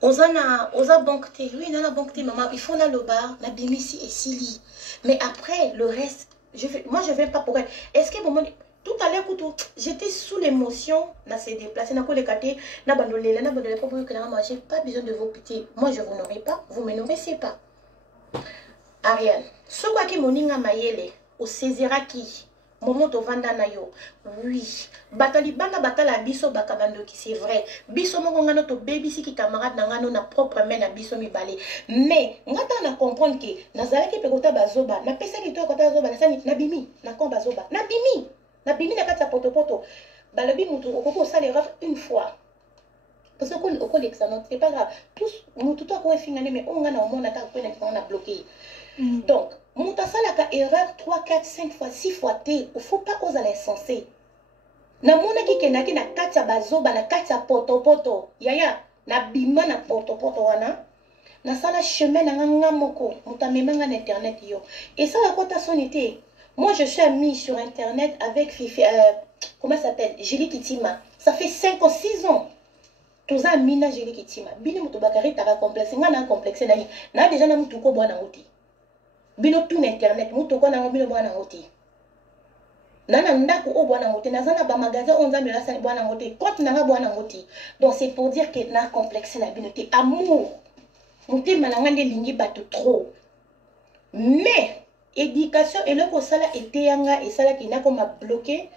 Oza banque T. Oui, dans la banque T, maman. Il faut dans le bar, la bimisi et Sili. Mais après, le reste, moi, je ne viens pas pour elle. Est-ce que maman. Tout à l'heure, j'étais sous l'émotion. N'a s'est déplacé, n'a pas les catés, n'a pas de lait, n'a pas de lait, j'ai pas besoin de vos pitiés. Moi, je vous nourris pas, vous me nourrissez pas. Ariane, ce quoi qui moninga mayele, au saisira qui, momo to vanda na yo, oui, batali banda batala biso bakabando qui c'est vrai, biso moko ngano to baby si ki camarade na ngano na propre main na biso mi balé, mais ngata na comprendre que nazala ki pekota bazoba, na pesa ki to kota bazoba na sani na bimi, na kon bazoba, na bimi na kata poto, balobi mutu okoko sa l'erreur une fois. Parce que au l'examen, c'est pas grave. Tous, nous tout à coup fingané, mais on a bloqué. Donc, mon tasalaka erreur 3, 4, 5 fois, 6 fois T. Il faut pas oser l'insensé. Na mona ki kenaki na katia bazoba na katia poto. Yaya, na bima na poto wana. Na sala chemin na nga moko. Muta memanga na internet yo. Et ça la kota sonité. Moi je suis amie sur internet avec Fifi, comment ça s'appelle? Julie Kitima. Ça fait 5 ou 6 ans. Tous les mina Julie Kitima. Bini mutu bakari tara complexe. Nga na complexe na yi. Na déjà na mutu ko bwana ngoti. Bino tout internet, mutu ko na bino bwana ngoti. Nana ndaku o bwana ngoti. Nazana ba magasin onza mela sani bwana ngoti. Compte na bwana ngoti. Donc c'est pour dire que na complexe na bino te amour. Mutu malanga de lingi bato trop. Mais éducation et le kosala était yanga et sala qui n'a comme bloqué.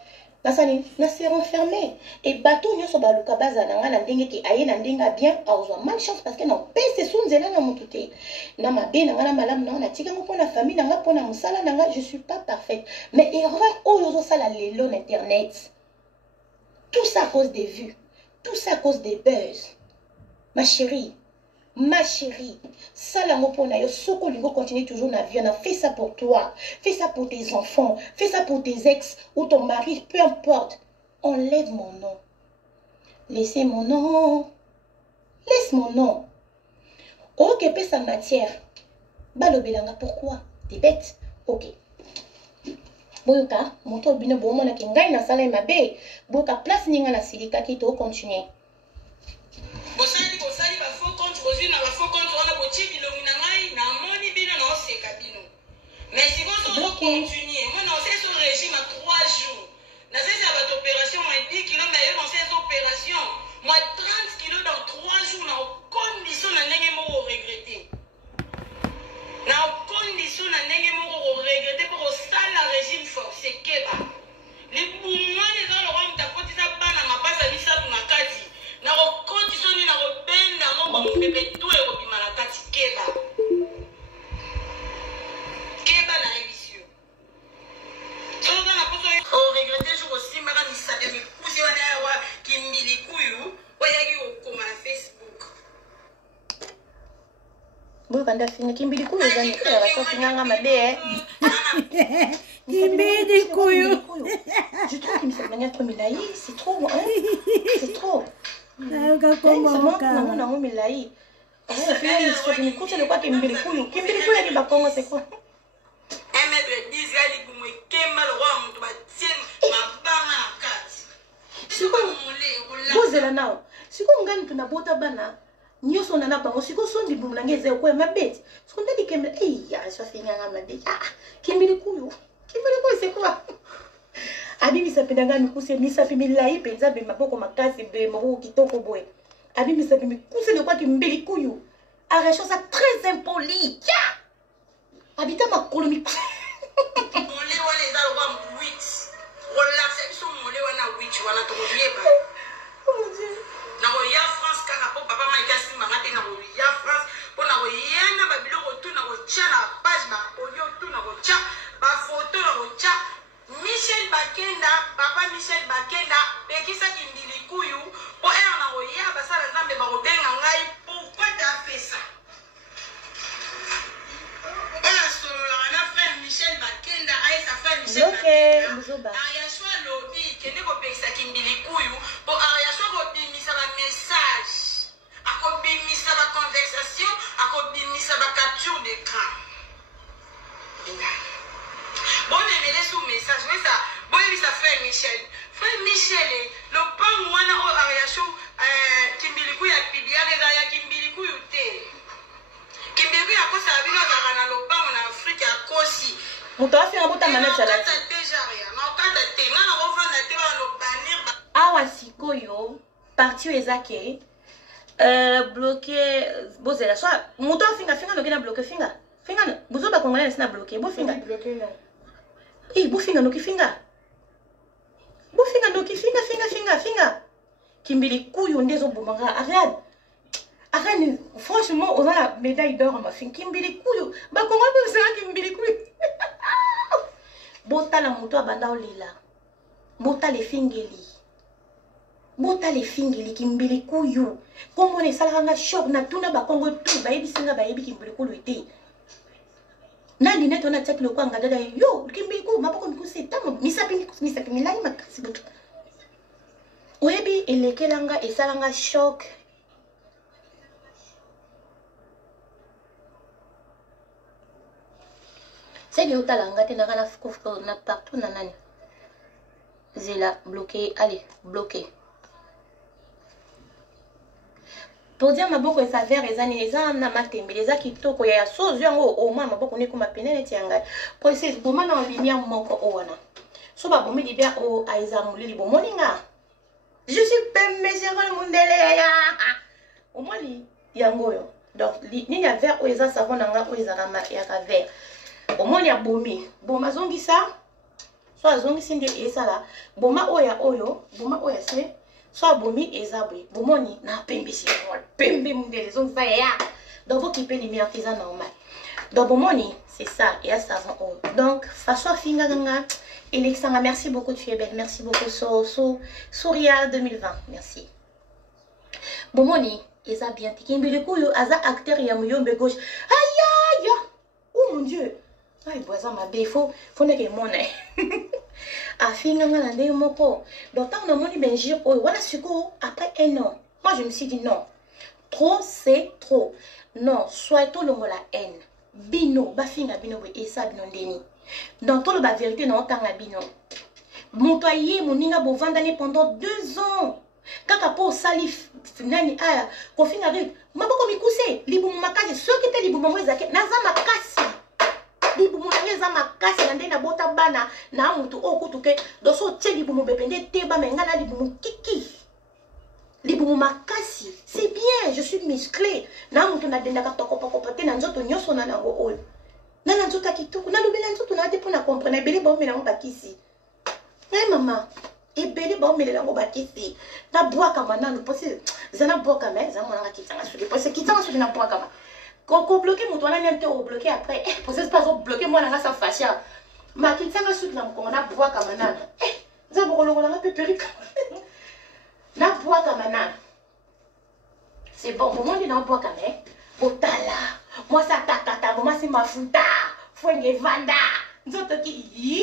Na s'est renfermé. Et bateau nyo so baluka baza na nga na ndenge ki aye na ndenga bien auzwa malchance parce que non pese sunzela na mutute. Na mabe na nga na malamu na tika ngo pona famille na nga pona musala na nga je suis pas parfaite. Mais erreur oyo sala lelo na internet. Tout ça à cause des vues. Tout ça à cause des buzz. Ma chérie, ça la mopona yo soko lingo continue toujours na vie, on a fait ça pour toi, fais ça pour tes enfants, fais ça pour tes ex ou ton mari, peu importe. Enlève mon nom. Laissez mon nom. Laisse mon nom. Ok, paie sa matière. Balobelanga, pourquoi? T'es bête? Ok. Boyoka, mon tour bino bon mona kingai na sala mabe. Boyoka place ninga na silika ki to continuer. Bosali ba faux compte aujourd'hui na ba faux compte on a bochi bilongi na ngai na moni bino na oseka bino. Mais si vous continuez, moi non c'est ce régime à 3 jours. Na c'est votre opération moi 10 kg mais non c'est opération. Moi 30 kg dans 3 jours na condition na ndenge moko regretter. Na condition na ndenge moko regretter pour ça la régime forcé keba. Les boumons les gens leur ont tapoti ça bana mapasa bisa na kati. Na condition na robenda ngo bébé tout et robima la kati keba. Keba na émission. So na poso o regretter jour aussi mara ni sa demi kuzi wana wa kimbili kuyu oyaki okoma na Facebook. Bo kanda fini kimbili kuyu zani kwa so finanga mabe kimbili kuyu. Je trouve qu'il me fait manière trop milaï, c'est trop hein. C'est trop. Na ukakomba kama na milaï. C'est une couche de quoi kimbili kuyu. Kimbili kuyu ni bakongo c'est quoi? Bozela nao siko ngani tunabota bana nyoso na bango siko sondi bumulangeze kwa mabeti siko ndali kembe ya so finga mabeti kimbili kuyu c'est quoi abi misapenda ngani kuse misapi milai penza be maboko makasi be maboko kitoko boy abi misapi mikuse de quoi kimbili kuyu arrêtons ça très impoli habita makolomi Mole wale za wa witch relax so mole wana witch wana to yeba. Na ko ya France kaka po papa ma ikasi mangate na ko ya France po na ko yana ba biloko tu na ko cha na page ba audio tu na ko cha ba photo na ko cha Michel Bakenda papa Michel Bakenda pekisa kindili kuyu po na ko ya ba sala nzambe ba ko benga ngai pourquoi t'as fait ça? Michel Bakenda aye sa frère Michel Bakenda Ariashwa lobby kende ko pesa kimbili kuyu po Ariashwa ko bimisa ba message akobimisa ba conversation akobimisa ba capture d'écran bon mais sous message mais ça bon sa frère Michel le pan wana o Ariashwa kimbili kuyu ya pibia ya kimbili Muto afi ngabota manette salade. Awa sikoyo parti ezake bloqué bozela soit muto afinga no kina bloqué finga buzo ba congolais na bloqué bo finga bloqué là bo finga no ki finga finga kimbili kuyu ndezo bomanga arrête franchement on a la médaille d'or ma fin kimbili kuyu ba congolais bo ça kimbili kuyu bota la muto abanda olila bota le fingeli kimbili kuyu kombo ne salanga shop na tuna ba kongo tu bayebi singa bayebi kimbili kuyu ite na lineto na tsak lokwa ngada yo kimbili kuyu maboko mikuse tamo misapi milai makasi butu oyebi elekelanga esalanga shock c'est bien utalanga te na partout na nani zela bloqué allez bloqué. Pour dire maboko eza vert ezani eza na matembe eza kitoko ya sozo yango au moins maboko ne kuma penene tianga process boma na linia moko owana so ba bomi libia o aiza mulili bomoninga je suis pemezero mundele ya au moins li yango yo donc ni ya vert o eza savon nanga o eza na ya ka vert au moins ya bomi boma zongisa so azongisi nde esala boma oya oyo boma oya se soit bomi ezabwe bomoni na pembe si pembe mundele zong ça ya donc vous qui peut les artisans normal donc bomoni c'est ça et à savon donc façon finga ganga Alexandra merci beaucoup tu es belle merci beaucoup Souria 2020 merci bomoni eza bien tikimbele kuyo aza acteur ya muyombe gauche aïe oh mon dieu ay boisa ma défaut faut ne que mon afinga na ndenge moko donc tant on a moni benjir oh voilà suko après un an moi je me suis dit non trop c'est trop non soit tout le mot la haine bino bafinga bino et ça bino ndeni dans tout le ba vérité non tanga bino montoyer moninga bovandani pendant 2 ans kaka po salif nani aya ko finga ri maboko mikuse libumu makasi soki te libumu mwezake naza makasi libumu neza makasi na ndena bota bana na mutu okutuke doso tie libumu bepende teba menga na libumu kiki libumu makasi c'est bien je suis musclé na mutu na denda ka toko pote na nzoto nyoso na nango oyo na nzoto kitoko na lobela nzoto na te pona comprendre bele ba mela bakisi ngai mama ebele ba mela nango bakisi na bwaka manano posi zana bwaka mais za mona kitanga suli posi kitanga suli na bwaka ma ko bloquer mutu na nente o bloquer après posi pas o bloquer moi na sa fascia ma kitanga suli na mkongo na bwaka manano za bokolo na peperika na bwaka manano c'est bon moment ni na bwaka mais otala moi ça takata moi c'est mafuta fwenge vanda nzoto ki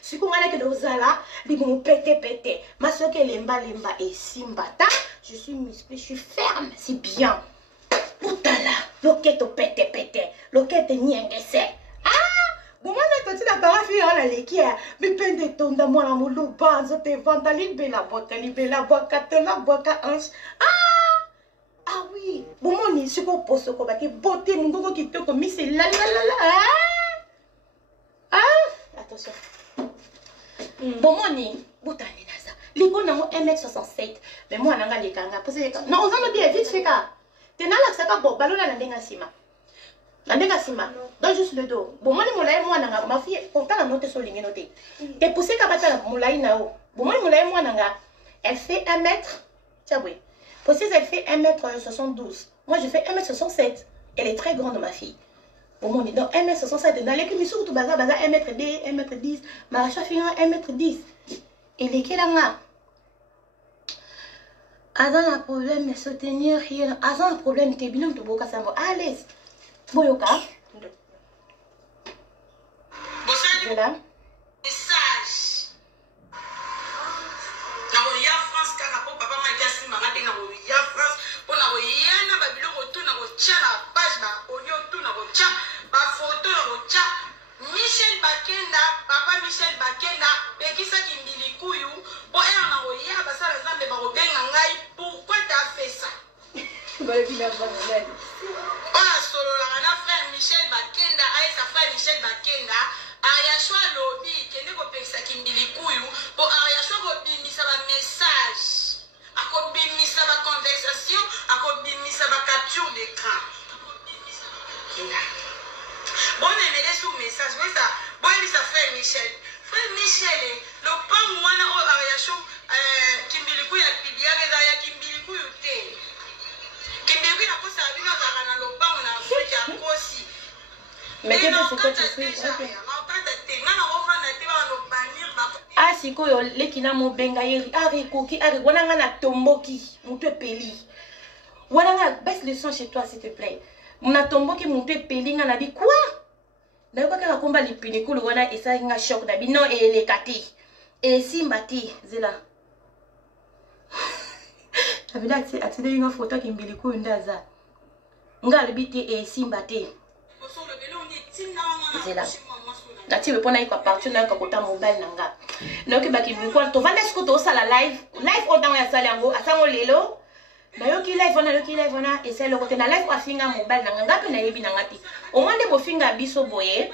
sikungana ke dozala libumu pete masoke lemba et simbata je suis musclé je suis ferme c'est bien otala loketo pete loketo nyengese bon moi na toti na parafi la lekia mais pende tonda moi la muluba nzote vanda libela boka la boka ange ah oui bon moi ni siko poso ko baki beauté mungoko kitoko mi c'est la attention bon moi ni botani nasa liko nango 1m67 mais moi nanga lekanga parce que non on a bien vite fait ka tenala saka bo balola na ndenga sima donc juste le dos bon moi ni molai moi nanga ma fille pourtant la note sur ligne noté te pousser ka bata molai nao bon moi ni molai moi nanga elle fait 1m tiens oui possible elle fait 1m72 moi je fais 1m67 elle est très grande ma fille bon moi on est dans 1m67 dans l'équipe surtout baza 1m2 1m10 ma chaque fille 1m10 et les kelanga azan un problème mais soutenir rien azan un problème te binum to boka sambo à l'aise boyoka voilà message na ya France kaka po papa ma gasi mama de na ya France po na yana ba biloko tu na ko cha na page ba onyo tu na ko cha ba photo na ko cha Michel Bakenda papa Michel Bakenda bekisa kimbili kuyu po na ko ya ba sala zambe ba ko benga ngai pourquoi t'as fait ça ba bila ba nani solo la na frère Michel Bakenda sa frère Michel Bakenda Ariashwa lobby kende ko pesa kimbili kuyu po Ariashwa ko bimisa ba message akobimisa ba conversation akobimisa ba capture d'écran bon mais laisse un message bon ça frère Michel le pan mwana o Ariashwa kimbili kuyu akibia keza ya kimbili kuyu te kimbili kuyu akosa bino za na lo pan na Afrique akosi mais qu'est-ce que tu fais? Ah, si quoi, les qui n'a mon bengaïri, arikoki, arigonanga na tomboki, moutou peli. Wananga, baisse le son chez toi, s'il te plaît. Mon tomboki, moutou peli, n'a dit quoi? D'ailleurs, quand on a combat les pénicoles, on a essayé un choc d'habit, non, et les kati. Et si mbati, zela. La vida, tu as une photo qui me dit quoi, une daza. Nga le biti et si mbati. Zela. Nati me pona iko partout na ko ta mobile nanga. Donc ba ki biko to vanda sko to sala live o dans ya sala yango asango lelo. Na yo ki live ona et c'est le côté na live afinga mobile nanga ngapi na yebi nanga ti. O mwande bo finga biso boye.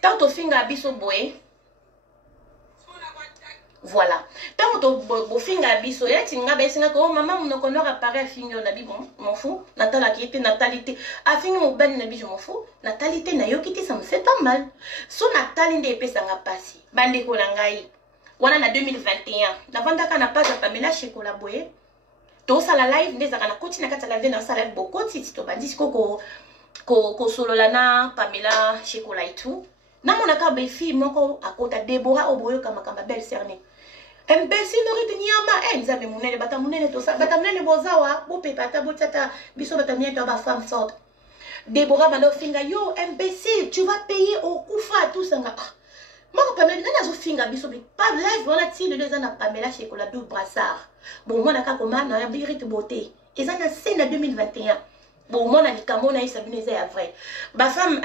Ta to finga biso boye. Voilà. Tant que tu finga biso ya tinga ba singa ko maman mon ko no apparaît finga na bi bon m'en fous natala qui était natalité a finga mon ben na bi je m'en fous natalité na yo kiti ça me fait pas mal so natali nde pesa nga pasi bande ko na ngai wana na 2021 davanda kana pas à Pamela Chocolat boye to sala live ndeza kana koti na kata live na sala bokoti to bandi ko solola na Pamela Chocolat et tout na mona ka be fille moko akota Deborah oboyo kama belle cernée imbécile norite nyama nzambe munene bata munene to sa bata munene bozawa bo pepata bo tata biso bata munene to ba femme sorte Deborah balo finga yo imbécile tu vas payer au kufa tout ça nga moko Pamela nana zo finga biso bi pas live wala ti le deux ans Pamela Chocolat do brassard bon mona ka koma na birite beauté et ça na scène 2021 bon mona ni kamona isa bineze ya vrai ba femme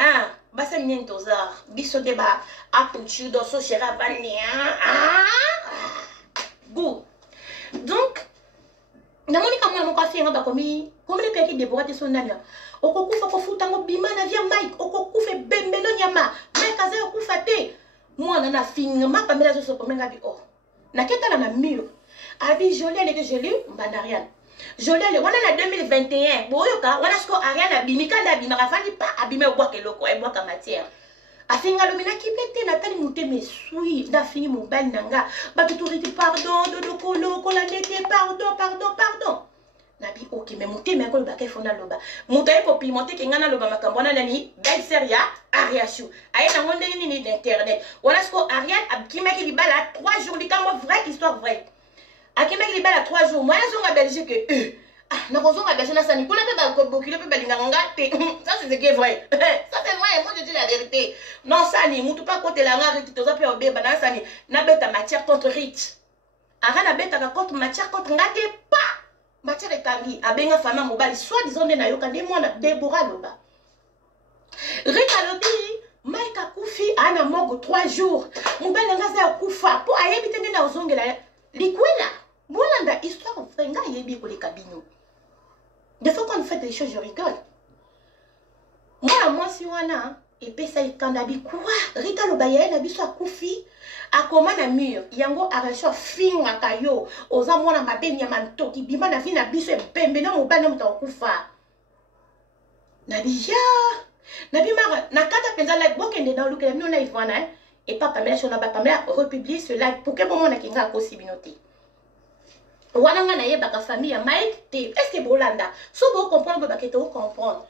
basa mientoza biso de ba apuchu do so chera bania go donc na monika mwana moko afienga ba komi les peki de boîte son nana okokufa ko futango bima na via Mike okokufa bembelo nyama mais kaze okufa te mwana na finga ma Pamela zo so komenga bi na ketala na mur abi Joliane que je lu mbandarian Joliane wana na 2021 boyoka wana sko Ariane abimika da bimaka fandi pa abime obwa keloko e bwa ka matière afinga lomina kiblete natali muteme sui da fini mobile nanga ba tutorite pardon dodo kolo kola nete pardon nabi ok mais muteme ko ba kai fona loba mutaye ko pimenter ke ngana loba makambo na nani belle seria Ariashu aye na ngonde ni internet wana sko Ariane abimaki libala 3 jours likamo vraie histoire vraie akimaki libala 3 jours moi zonga Belgique na kozonga Belgique na sani kuna pe ba bokile pe balinga ngate ça c'est ce qui est vrai ça c'est vrai moi je dis la vérité non sani mutu pas côté la ngari toza pe obeba na sani na beta matière contre rich ara na beta ka contre matière contre ngate pas matière etangi abenga fama mobali soit disons na yoka ndi mwana Deborah loba Rita lobi Mike akufi ana mogo 3 jours mobali ngaza akufa po ayebite ndi na ozongela likwela bolanda histoire frenga yebi ko les cabinets. Des fois quand on fait des choses je rigole. Moi si wana et pesa ikandabi quoi Rita lobaye na biso akufi akoma na mur yango arasho finga kayo oza mwana mabeni ya mantoki bima na vina biso e pembe na mobana muta okufa. Na bija na bima na kata penza like bokende na lukela mi na ivana et pas Pamela sur la Pamela republier ce live pour que moment na kinga ko sibinote. Wananga na yeba ka famille ya Mike te est-ce que bolanda so bo comprendre ba keto comprendre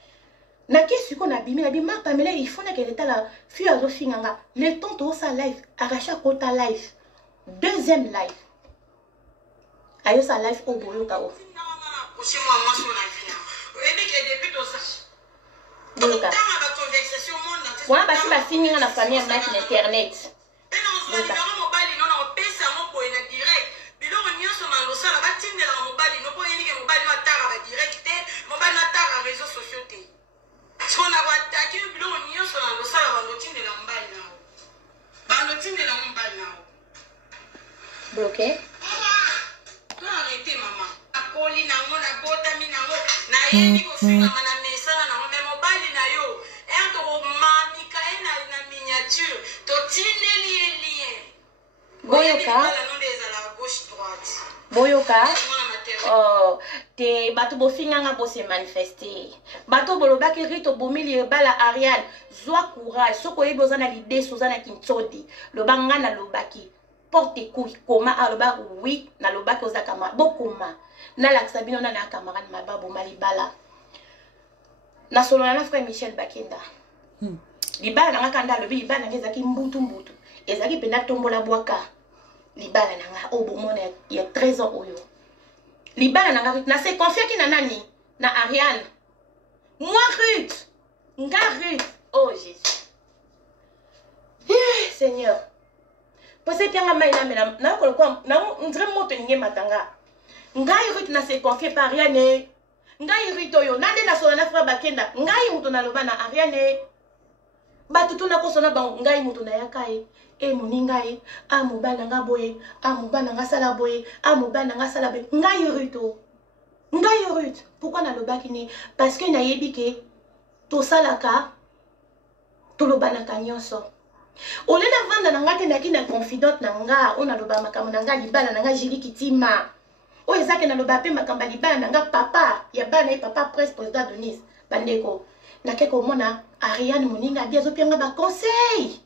na kesu ko na bima Pamela il faut na qu'elle est la fille azo finganga le temps to sa live aracha kota live deuxième live ayo sa live au boyo ka o wana basi bafinga na famille ya Mike na internet bloqué. Arrêtez maman. Akoli na ngo na bota mi na ngo na yeni ko finga mana mesana na ngo me mobile na yo. Ento ma boyoka boyoka te bato bofinganga bose manifester bato bolobaki rito bomili bala Ariane zwa courage soko yebi ozana l'idée sozana kintsodi lobanga na lobaki porte couille koma aloba oui na lobaki ozaka ma bokoma na laksa bino na camarade mababo malibala na solo na frère Michel Bakenda libala nanga kanda lobi libala ngezaki mbutu ezaki penda tombola bwaka libala nanga obomona ya 13 ans oyo libala nanga na se confia ki na nani na Ariane moi Ruth nga Ruth oh Jésus Seigneur pose tianga mai na mena na ko kwa na ndre moto ninge matanga ngai Ruth na se confia par Ariane ngai Ruth oyo nande na solo na frère Bakenda ngai muto na loba na Ariane batutu na kosona ba ngai muto na yakai e moningai a mobana nga boye a mobana nga sala boye a mobana nga sala be ngai Ruth pourquoi na lobaki ni parce que na yebike to salaka to lobana kanyoso olena vanda na ngate na kina confidente na nga ona loba makambo na nga libala na nga jili kitima o ezake na loba pe makamba libala na nga papa ya bana e papa presse président Denis bandeko na keko mona Ariane moninga dia zo pianga ba conseil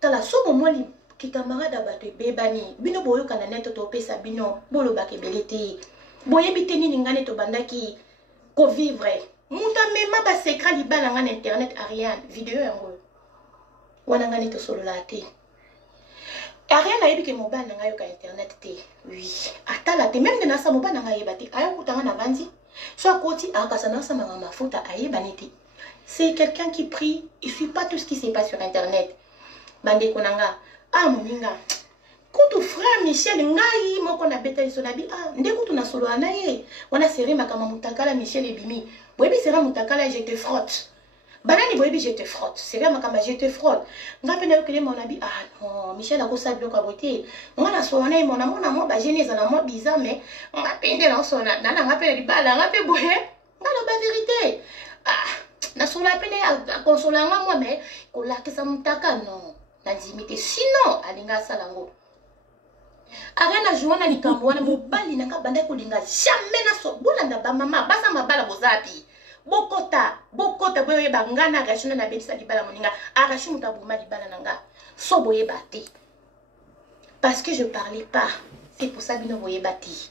tala sobo mwali ki camarade bato bebani bino boyo kana neto to pesa bino bolo bakebelete boye biteni ningane to bandaki ko vivre muta mema ba secret libala ngana internet Ariane vidéo yango wana ngani to solo la te Ariane ayebi ke mobile na ngayo ka internet te oui atala te même de na sa mobile na ngayo bati ayo kutanga na bandi soit koti akasana sa mafuta ayebani te c'est quelqu'un qui prie il suit pas tout ce qui se passe sur internet bande konanga ah moninga kutu frère Michel ngai moko na beta isonabi ah nde kutu na solo anaye wana seri makama mutakala Michel ebimi boyebi sera mutakala je te frotte banani boyebi je te frotte seri makama je te frotte ngape na yokele monabi ah non Michel akosa biloko abote ngana solo na mona mo ba geneza na mo bizarre mais ngapende na sona nana ngape na libala ngape boye ngalo ba vérité ah na solo apene a consolanga moi mais kolakisa mutaka non na dimité sinon alinga salango Ariane joana likambo wana mobali nanga banda kolinga jamais na so bolanda ba mama basa mabala bozapi bokota boye bangana agashina na betisa libala moninga agashi mutabuma libala nanga so boye bati parce que je parlais pas c'est pour ça bino boye bati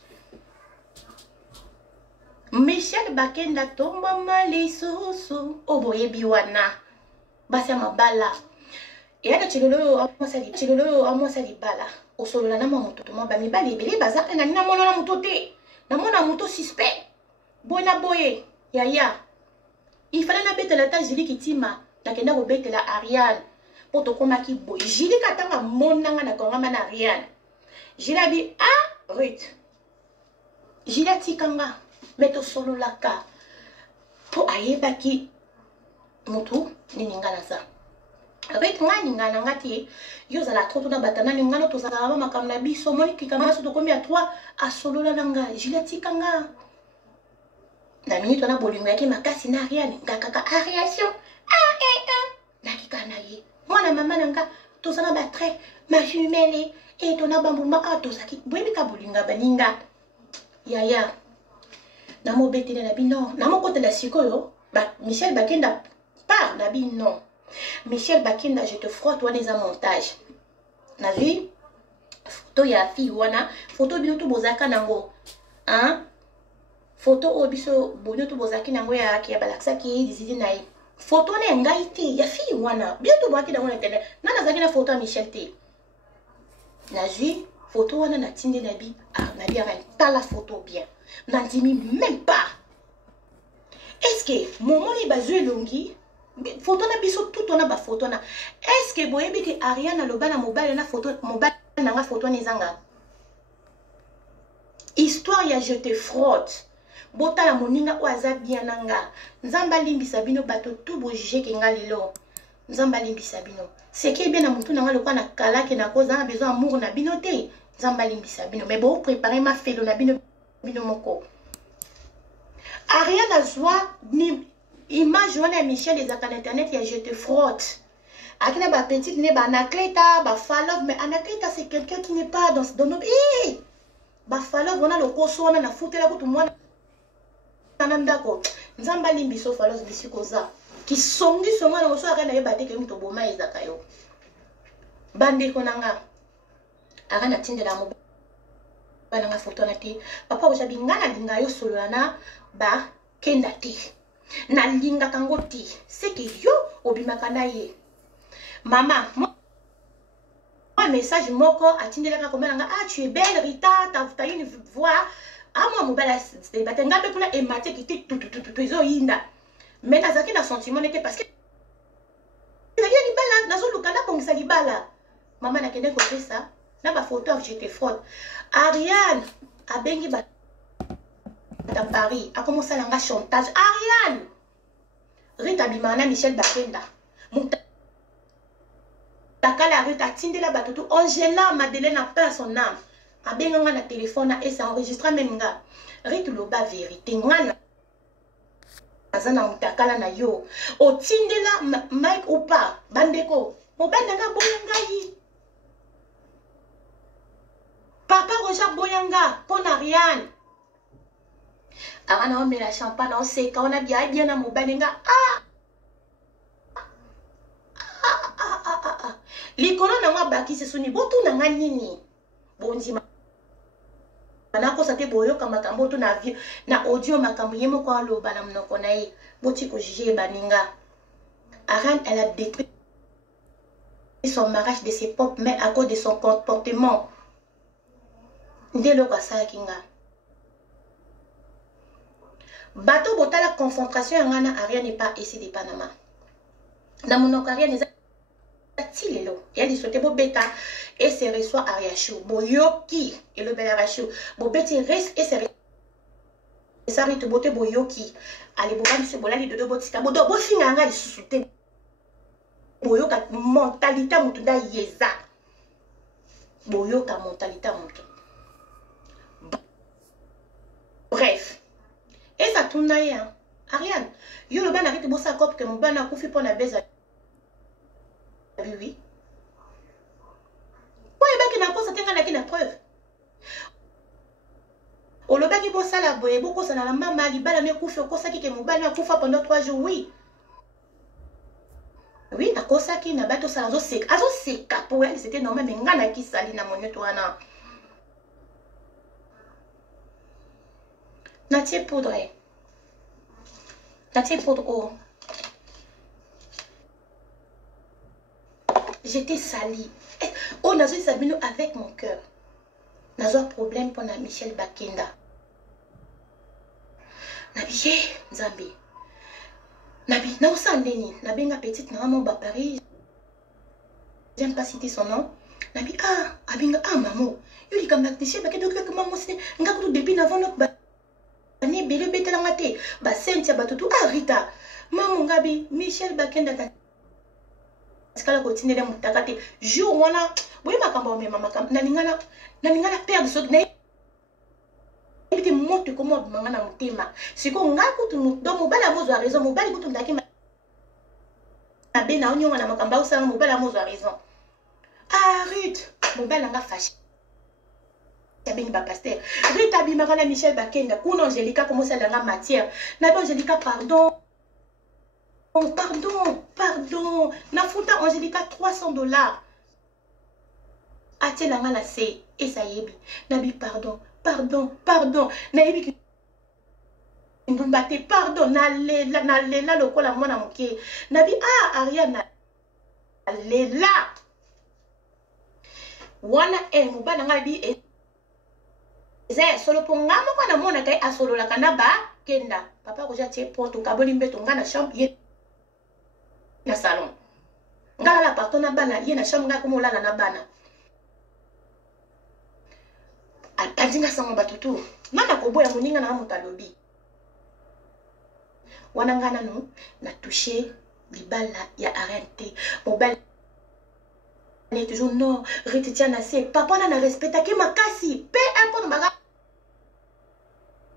Michel Bakenda tomba malisusu oboye biwana basa mabala yana chilolo amosa libala osolola na moto to mabami bali beli bazaka na nina mona na moto te na mona moto suspect bona boye yaya il fallait na betela ta jili kitima na kenda ko betela Ariane poto koma ki boye jili katanga monanga na konga na Ariane jila bi ah Ruth jila tikanga meto solola ka po ayeba ki moto ninga na sa avec ngani ngana ngati yo za la trop na batana ni ngano to za ba makamna biso moni kikama so to komi a 3 a solola nanga jilati kanga na minute na bolingo yake makasi na Ariane ngakaka réaction na kikana yi mwana mama nanga to za na ba très ma jumelle et to na bambuma a to za ki boyi ka bolinga baninga yaya na mo betele na bino na mo kote la sikoyo ba Michel Bakenda par na bino Michel Bakenda je te frotte wana eza montage na vu photo ya fille wana photo bino to bozaka nango hein photo obiso bonyo to bozaki nango ya ki ya balaksa ki dizidi na ye photo na ngai te ya fille wana bientôt boaki nango na internet nana zaki na photo ya Michel te na vu photo wana na tinde na bi na bi ara tala photo bien na ndimi même pas est-ce que moment li bazwe longi photo na biso tout on a ba photo na est-ce que boyebi ke Ariane aloba na mobile na photo mobile na nga photo nezanga histoire ya je te frotte bota la moninga o aza bien nanga nzamba limbisa bino bato tout bojije ke nga lelo nzamba limbisa bino c'est que bien na mutu na nga lokwa na kala ke na koza na besoin amour na bino te nzamba limbisa bino mais bo préparer ma felo na bino moko Ariane azwa ni image wana ya Michel ezaka na internet ya je te frotte Akina ba petite ne ba Anacleta, ba Falov, mais Anacleta c'est quelqu'un qui n'est pas dans notre... Ba Falov, on a le koso, on a la foute là, tout le monde. D'accord. Nzamba limbiso Falov bisikoza. Qui sont dit ce mois, on soit rien à battre que nous boma et zakayo. Bande konanga. Arana tinde la mo. Bananga photo na te. Papa ojabi ngana linga yo solo na ba kenda te. Na linga kango te. C'est que yo obimaka na ye. Maman, moi message moko atinde la komelanga ah tu es belle Rita, t'as une voix. Ah moi mon belle c'est batenga be kuna emate qui tout izo yinda. Mais nazaki na sentiment n'était parce que il y a une belle nazo lukana bongisa libala. Maman n'a kende côté ça. Na ba photo j'étais fraude. Ariane a bengi ba dans Paris a commencé à chantage. Ariane Rita Bimana Michel Bakenda. Takala Rita Tindela Batutu Angela Madeleine a peint son âme. A benganga na téléphone et ça enregistre même nga. Rita loba vérité ngana. Azana mutakala na yo. O tindela Mike ou pas bandeko. Mo bandanga boyanga yi. Papa Roger Boyanga, pour Ariane. Arana on met la champagne, on sait quand on a bien à mon balenga. L'icône n'a pas bâti ce sonnier, bon tout n'a nini. Bon dit Manako sate boyo kama kambo tu na vie na audio makambo yemo kwa lo bana mnoko na ye. Boti ko jije baninga. Ariane elle a détruit son mariage de ses propres mains à cause de son comportement. Ndelo kwa sala kinga. Bato botala confrontation yangana Ariane n'est pas ici de Panama. Na monoko Ariane eza tilelo. Il y a des sautés bo beta et se reçoit Ariachou. Bo yoki et le bel Ariachou. Bo beti reste et se ça rite bote bo yoki. Allez bo bani se bolali de botika. Bo do bo finganga li susute. Bo yoka mentalité mutunda yeza. Bo yoka mentalité mutu. Bref, et ça tourne là, Ariane, yo le ban arrête de bosser à cop que mon ban a couffé pour la baise. Oui. Pourquoi il y a pas ça qui la preuve? Au le ban qui bosse à la boye, beaucoup ça n'a la maman, il bat la mieux couffé au cosa qui que mon ban a couffé pendant 3 jours, oui. Oui, à cause qui n'a pas tout ça, c'est pour elle, c'était normal, mais ngana qui sali na mon nettoyant. Natie poudre. Natie poudre. Oh. J'étais salie. Oh, nazo Sabino avec mon cœur. Nazo un problème pour Michel Bakenda. Nabi, Zambi. Nabi, na osandeni. Nabi nga petite na maman ba Paris. J'aime pas citer son nom. Nabi, abinga, maman. Yuli comme Michel Bakenda, que maman c'est. Nga tout depuis avant notre ni bele betela ngate ba sentia batutu Rita maman ngabi Michel Bakenda skala ko tinele mutakate jour wana boye makamba me mama kam na ningana perdre so na ebite monte comme mangana mutema siko ngako tu do mobala mozo a raison mobali kutu ndaki na be na onyo na makamba usanga mobala mozo a raison Rita mobala nga fâché ba pasteur Rita bimaka Michel Bakenda kuna Angelica comment ça la matière na Angelica pardon na futa Angelica $300 atela nga la se et ça yebi nabi pardon na yebi ki ndumbate pardon na lela lokola mwana moke nabi Ariane na lela wana mubana nga bi Zé, solo pour nga moko na mona kai asolo la kanaba kenda papa ko jatie porto kaboli mbeto nga na chambre ye na salon nga la parto na bana ye na chambre nga ko mola na bana atandinga sango batutu nana ko boya moninga na mutalobi wana nga nanu na toucher libala ya arrêté mobile est toujours non retitiana c'est papa na respecta que makasi peu importe maga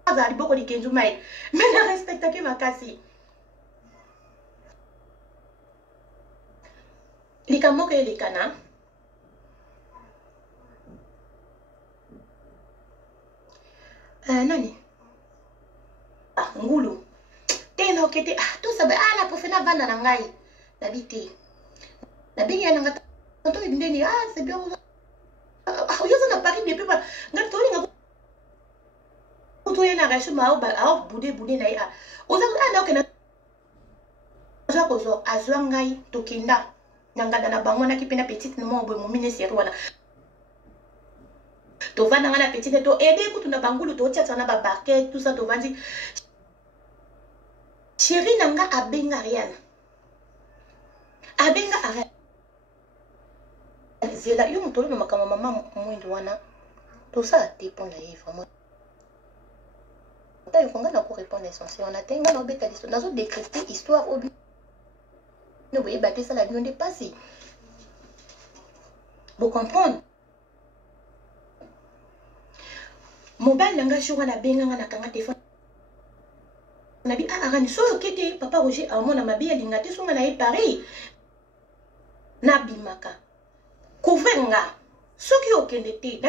azali boko likenzu mai mais na respecta que makasi likambo ke lekana nani ngulu tena okete to sabe la profena vanda na ngai na bité na bingi na ngata to ndeni c'est bien yo na Paris depuis pas ngato linga to yana ga shuma au bude na ya oza na okena zo ko zo azwa ngai to kinda ngada na bango na kipena petite no mo boy mo ministère wana to vanda ngana petite to aider kutu na bangulu to tia na ba barquette tout ça to vandi chérie nanga abenga rien abenga rien zela yo mutolo na makama mama mwindo wana tout ça dépend na yé vraiment ta yo konga ko répondre l'essentiel on a tenga no beta l'histoire nazo décrypter histoire au no boye baté ça la non dépassé vous comprendre mobile nanga shura na benga na kanga téléphone nabi arani so kete papa Roger amona mabi alingate songa na e Paris na bimaka couvrenga soki okende te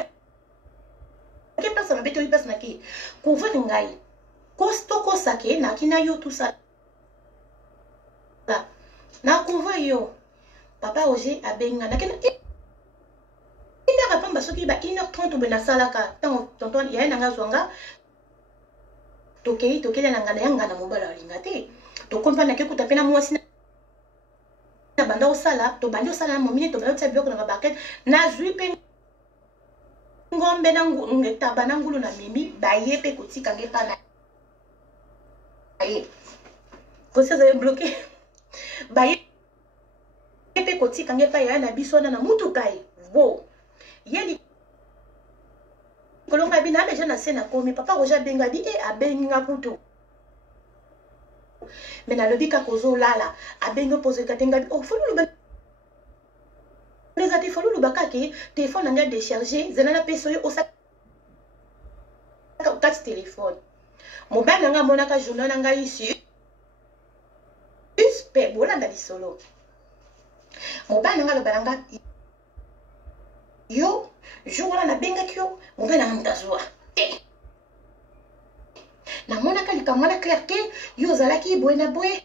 ke pasa mabeto yi pasa na ki couvrenga yi kosto ko sake na kina yo tout ça na couvre yo papa Roger abenga na kena ina rapamba soki ba 1h30 bena salaka tonton ya nanga zwanga tokei na ngana yanga na mobala alinga te to comprendre ke kuta pena mwasi na banda osala to bandi osala na momine to banda tia bioko na baket na zui pe ngombe na ngeta bana ngulu na mimi baye pe kotika ngepa na aye ko se za bloqué baye pe kotika ngepa ya na bisona na mutu kai wo yeli kolonga bina deja na sena komi papa Roger benga bi abenga kutu mena lobika kozo lala abenga pose katenga bi fulu ba les ati fulu lubaka ke téléphone nga décharger zana peso yo osa ka téléphone mobile nga mona ka journal nga ici pe bolanda lisolo mobile nga lobalanga yo jour là na benga kyo mobile na mtazwa na mona kalika mona clarté yo zalaki boye na boye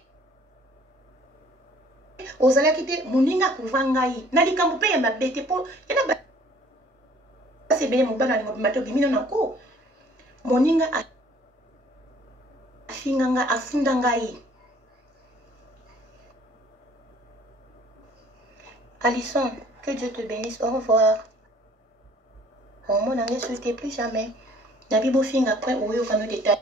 ozalaki te muninga kuvanga yi na likambo pe ya mabete po yana ba c'est bien mobile na mato bimino na ko moninga afinganga afundanga yi Alison, que Dieu te bénisse, au revoir. Au moins, on ne souhaite plus jamais. Nabi Bofing après, ou yo kano détail.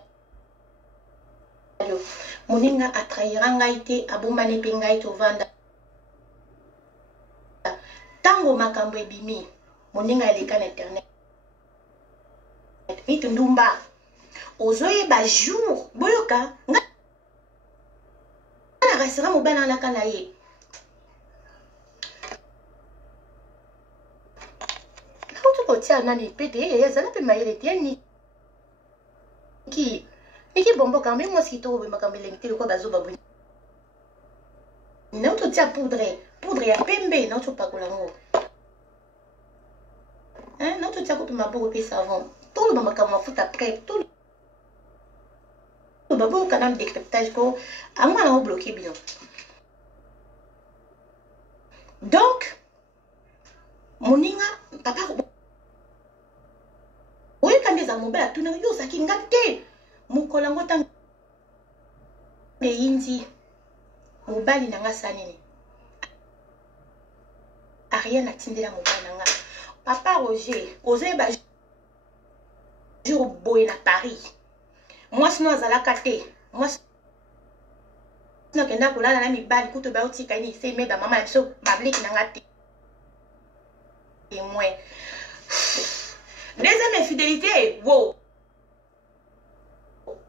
Moninga a trahiranga ite, abomane penga ite vanda. Tango makambo ebimi, moninga eleka na internet. Ite ndumba. Ozoye ba jour, boyoka, nga na rasira mobana na kana ye. Tia nani pete ya zala pe mayele tia ni ki bombo quand même moi si to be makambele ngite ko bazo babu na to tia poudre ya pembe na to pakola ngo na to tia ko to mabo pe savon to lo makama mafuta prep to lo babo kanam décryptage ko anga na bloquer bien donc moninga papa oye kandeza mobile atuna yo saki ngate mukolango tanga yindi mobile nanga sanini rien atindela mobile nanga papa Roger oze ba jour boy na Paris moi sinon azalaka te moi sinon kenda kolala na mibali kuto ba utika ni se meda mama so babliki nanga te et moi deuxième infidélité, wow.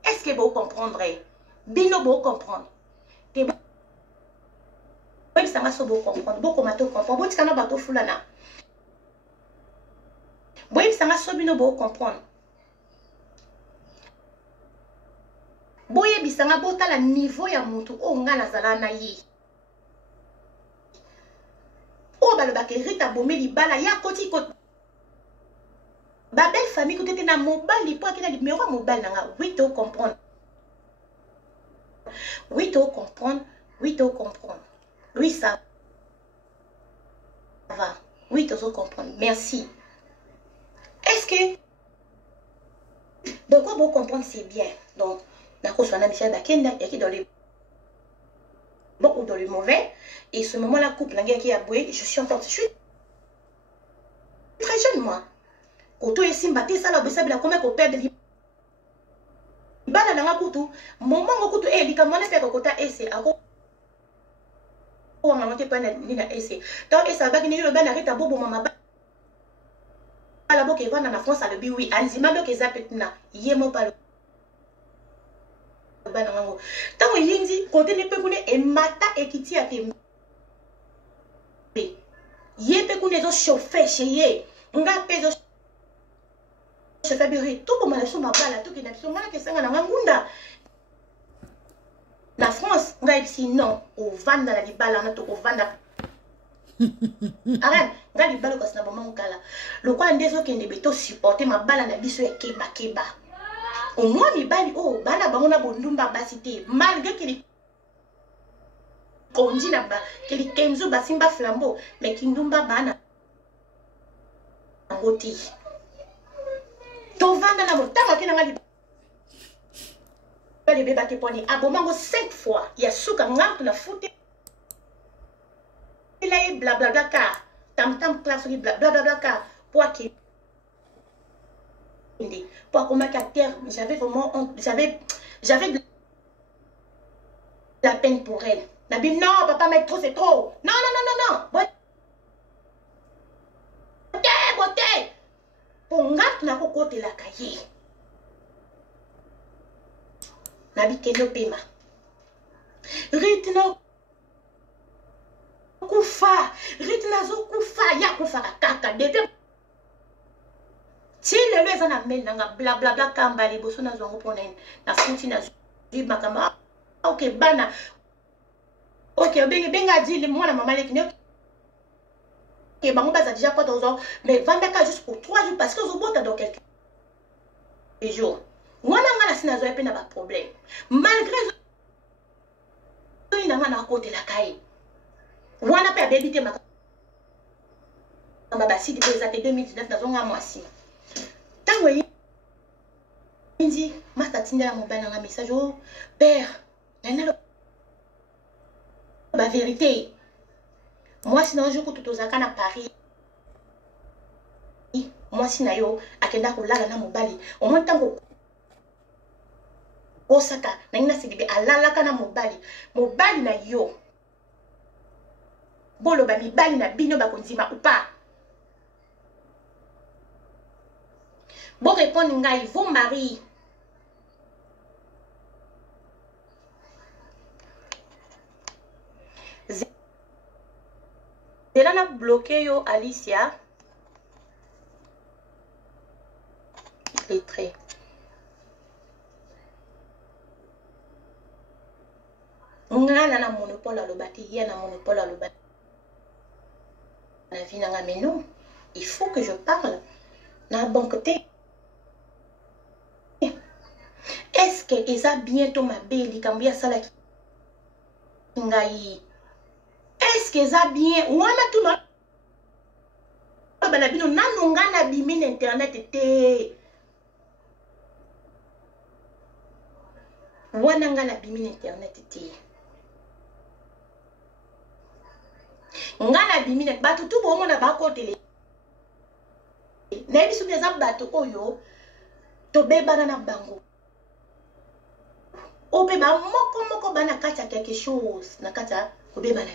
Est-ce que vous comprendrez? Bino vous comprendre. Te vous ça va so vous comprendre. Beaucoup mato comprendre. Vous tikana bato fulana. Vous ça va so bino vous comprendre. Vous bisanga bota la niveau ya mutu o nga na zala na yi. bomé libala ya koti ko ba belle famille ko tete na mobile li po akina numéro mobile nanga oui to comprendre oui to comprendre oui ça va oui to comprendre merci est-ce que donc quoi vous comprendre c'est bien donc d'accord soit Michel Bakenda qui dans les bon ou dans le mauvais et ce moment là couple la guerre qui a boué je suis encore je suis très jeune moi koto esimba te sala bosabi la comment ko perdre bana nanga kutu moment ngokutu likamwana pe kokota ese ako on a monté pas ni na ese donc esa baki ni le bana reta bobo mama la boke va na France le bi oui anzima boke za petna yemo pa le bana ngango tango yinzi kote ne pe kune e mata ekiti ya te ye pe kune zo chauffer chez ye nga pe zo je fais bien tout pour ma chambre là tout qui n'a pas que ça na ngunda la France nga ici non au vanda la libala na to au vanda arrête nga libala ko sana bomba ngala le quoi ndezo kende beto supporter ma bala na biso ya keba au moins mi bali oh bana bango na bondumba basité malgré que les kondi na ba que les kenzo basimba flambeau mais kindumba bana ngoti tovanda na motanga kina ngali bali beba ke poni abomango 5 fois ya suka ngamtu na fute ila bla bla bla ka tam tam classe bla bla bla ka pour que pour comment qu'à terre j'avais vraiment j'avais de la peine pour elle nabi non papa mais trop c'est trop non beauté pongat na kokote la kaye nabi keno pema ritna zo kufa ya kufa kaka depuis si le lez na mel na bla bla bla kamba li boso na zongo ponen na funti na zi makama ok bana ok benga dit le moi la maman les kine et bango baza déjà pas dans mais vendaka juste pour 3 jours parce que zo bota dans quelques jours wana ngala sina zo epena ba problème malgré zo ina ngana côté la kai wana pe baby te makama ba si de 2019 na zonga mwasi tango indi masta tinda la mobile na message oh père nana la vérité moi sinon je ko tout ozaka na Paris moi sina yo akenda ko lala na mobali au moins tango osaka na ina sidibe alala kana mobali na yo bolo ba mibali na bino ba konzima ou pas bon répondre ngai vos maris Zela na bloqué yo Alicia lettré ngana na monopole à l'obati ya na monopole à l'obati la vie nanga mais non il faut que je parle na bon côté est-ce que eza bientôt ma belle kambia sala ngai est-ce que ça bien wana tout le balabino nanonga na bimi internet te wana nga na bimi internet te nga na bimi net batu tout bon na ba ko télé na bisu des batu oyo to beba na bango o beba moko bana kata quelque chose na kata ko beba na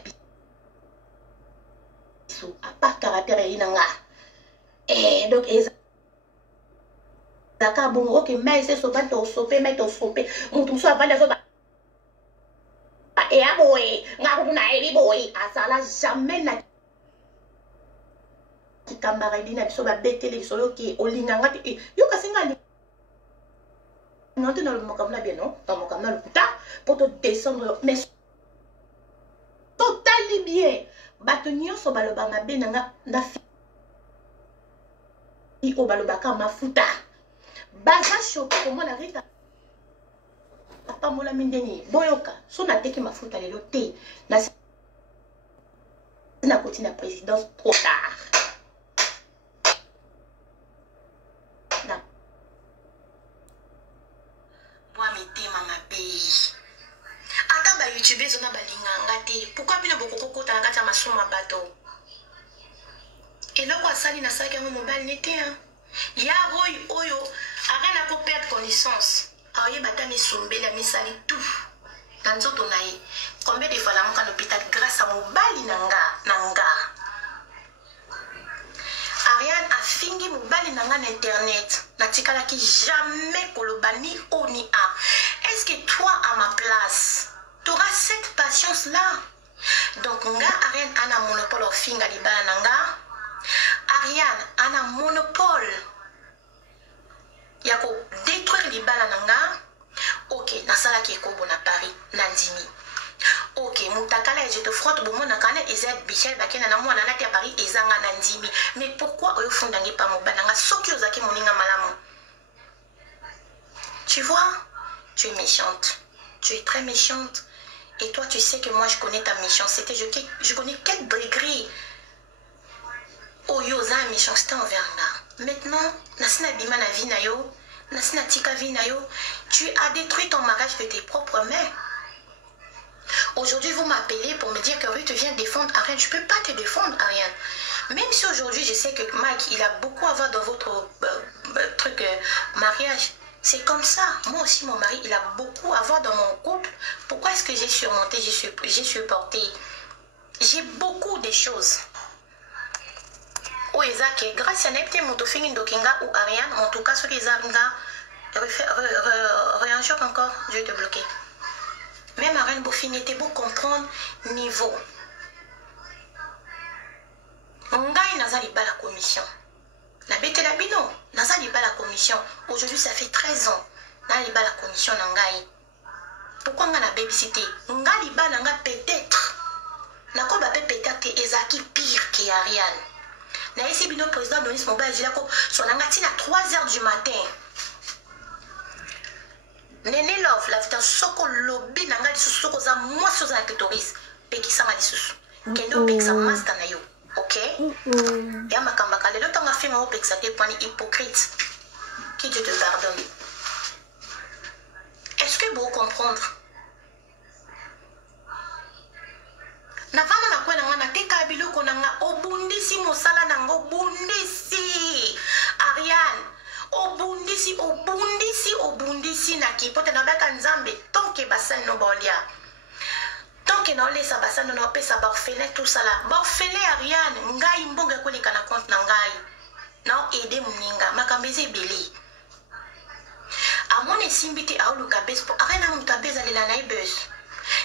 à part caractère inanga donc Zaka bon ok mais c'est so bato sopé mais to sopé mutu so avanda so ba boy nga ko na eri boy asala jamais na camarade na biso ba betele biso yoki olinga ngati yo kasinga ni non te na le mokamna bien non dans mokamna le puta pour te descendre mais totalement bien bato nyonso baloba mabe nanga na fi o balobaka mafuta baza choqué komona Rita papa mola mindeni boyoka so nateki mafuta lelo te na koti na présidence trop tard na moi mitema mabe ata ba youtube zona balinganga te pourquoi bino bokokota na kati ya masumu ya bato eloko asali na saki yango mobali nete ya oyo arena ko perdre connaissance aye bata misumbela misali tout dans nzoto na ye combien de fois la moka l'hôpital grâce à mobali nanga Ariane a fingi mobali nanga na internet natikalaki jamais koloba ni o ni a. Est-ce que toi à ma place tu auras cette patience là? Donc nga Ariane ana monopole au finga libala nanga. Ariane ana monopole ya ko détruire libala nanga. Ok, nasala ki ekobo na Paris nandimi. Ok, mutakala je te frotte bomo na kana ezet Bichel bakena na mwana nati ya Paris ezanga nandimi. Mais pourquoi oyo fundangi pa mobana nga soki ozaki moninga malamu? Tu vois, tu es méchante. Tu es très méchante. Et toi tu sais que moi je connais ta méchanceté, je connais quel degré. Oyo za méchanceté envers nga. Maintenant, nasina bima na vie na yo. Tu as détruit ton mariage de tes propres mains. Aujourd'hui, vous m'appelez pour me dire que oui, tu viens défendre Ariane. Je ne peux pas te défendre, Ariane. Même si aujourd'hui, je sais que Mike, il a beaucoup à voir dans votre mariage. C'est comme ça. Moi aussi, mon mari, il a beaucoup à voir dans mon couple. Pourquoi est-ce que j'ai surmonté, j'ai supporté? J'ai beaucoup de choses. Grâce à Nepte Motofing Dokinga ou Ariane, en tout cas, ce qu'ils ont réagir encore, je vais te bloquer. Même Ariane Bofing était beau comprendre niveau. Ngai Nazali pas la commission. La bête la bino, Nazali pas la commission. Aujourd'hui, ça fait 13 ans. Nazali pas la commission Nangai. Pourquoi on a babysité? Ngali ba nanga peut-être. Nako ba peut-être ezaki pire que Ariane. Na esi bino président Donis Mobile Jilako sonanga tina 3h du matin. Nene love la vita soko lobby nanga lisusu za moi sur la clitoris pekisa ma lisusu. Kendo pekisa master na yo. OK? Ya makamba kale lo tanga fima o pekisa te point hypocrite. Qui Dieu te pardonne. Est-ce que vous comprendre? Navana na kwena ngana teka biloko nanga obundisi mosala nanga obundisi Ariane obundisi na kipote na baka nzambe tonke basan no bolia tonke na olesa basan no pesa barfele tout ça là barfele Ariane ngai mbonga koleka na compte na ngai na aider muninga makambeze beli amone simbite auluka bespo arena mukabeza lela na ibes.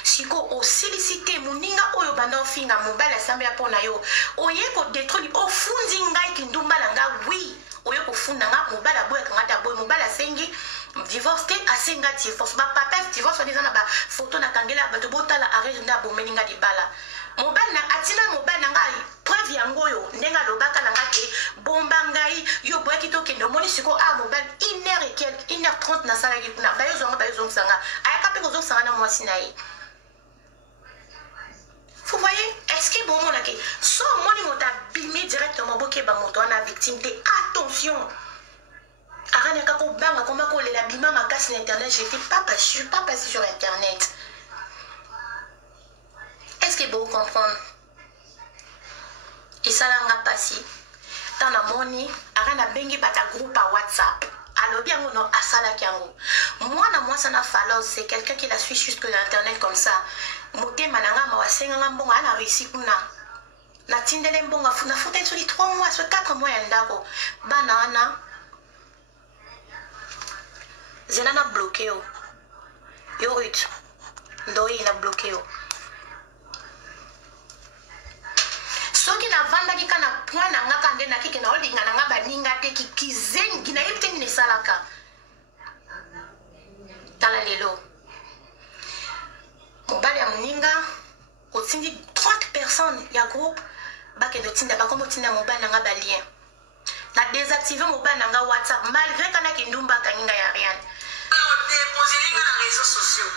Siko o silicité muninga oyo banda finga mobile asambe ya pona yo oye ko détruire o fundi ngai kindumba nga oui oye ko funda nga mobile aboya kangata boy mobile asengi divorce te asenga divorce ba papa divorce on dizana ba photo na kangela ba to botala arrange nda bo meninga di bala mobile na atina mobile ngai preuve yango yo ndenga lobaka nanga ke bomba ngai yo boya kitoke ndo moni siko mobile 1h30 na sala ki na bayo sanga ayaka pe ko sanga na mwasi na ye. Vous voyez, est-ce que bon mon aki so moni mota bimi directement boke ba moto na victime de attention. Arana ka ko banga koma ko le la bima makasi na internet, je suis pas passé sur internet. Est-ce que vous comprenez? Et ça l'a passé dans la moni arana bengi bata groupe à WhatsApp. Alors bien on a sala kiango. Moi ça n'a fallu, c'est quelqu'un qui la suit juste que l'internet comme ça. Moté mananga mawasenga ngambonga ana réussi kuna. Na tindele mbonga na futa sur les 3 mois, sur 4 mois yandako. Banana. Zenana bloqué yo. Yorit. Ndoi na bloqué yo. Soki na vanda ki kana point na ngaka nde na kike na olinga na ngaba ninga te ki kizengi na yipte ni salaka. Tala lelo. Mobali ya muninga otindi 30 personnes ya groupe bakende otinda bakombo otinda mobali nanga balien na désactiver mobali nanga WhatsApp malgré kana kindumba kaninga ya rien déposer les gars dans les réseaux sociaux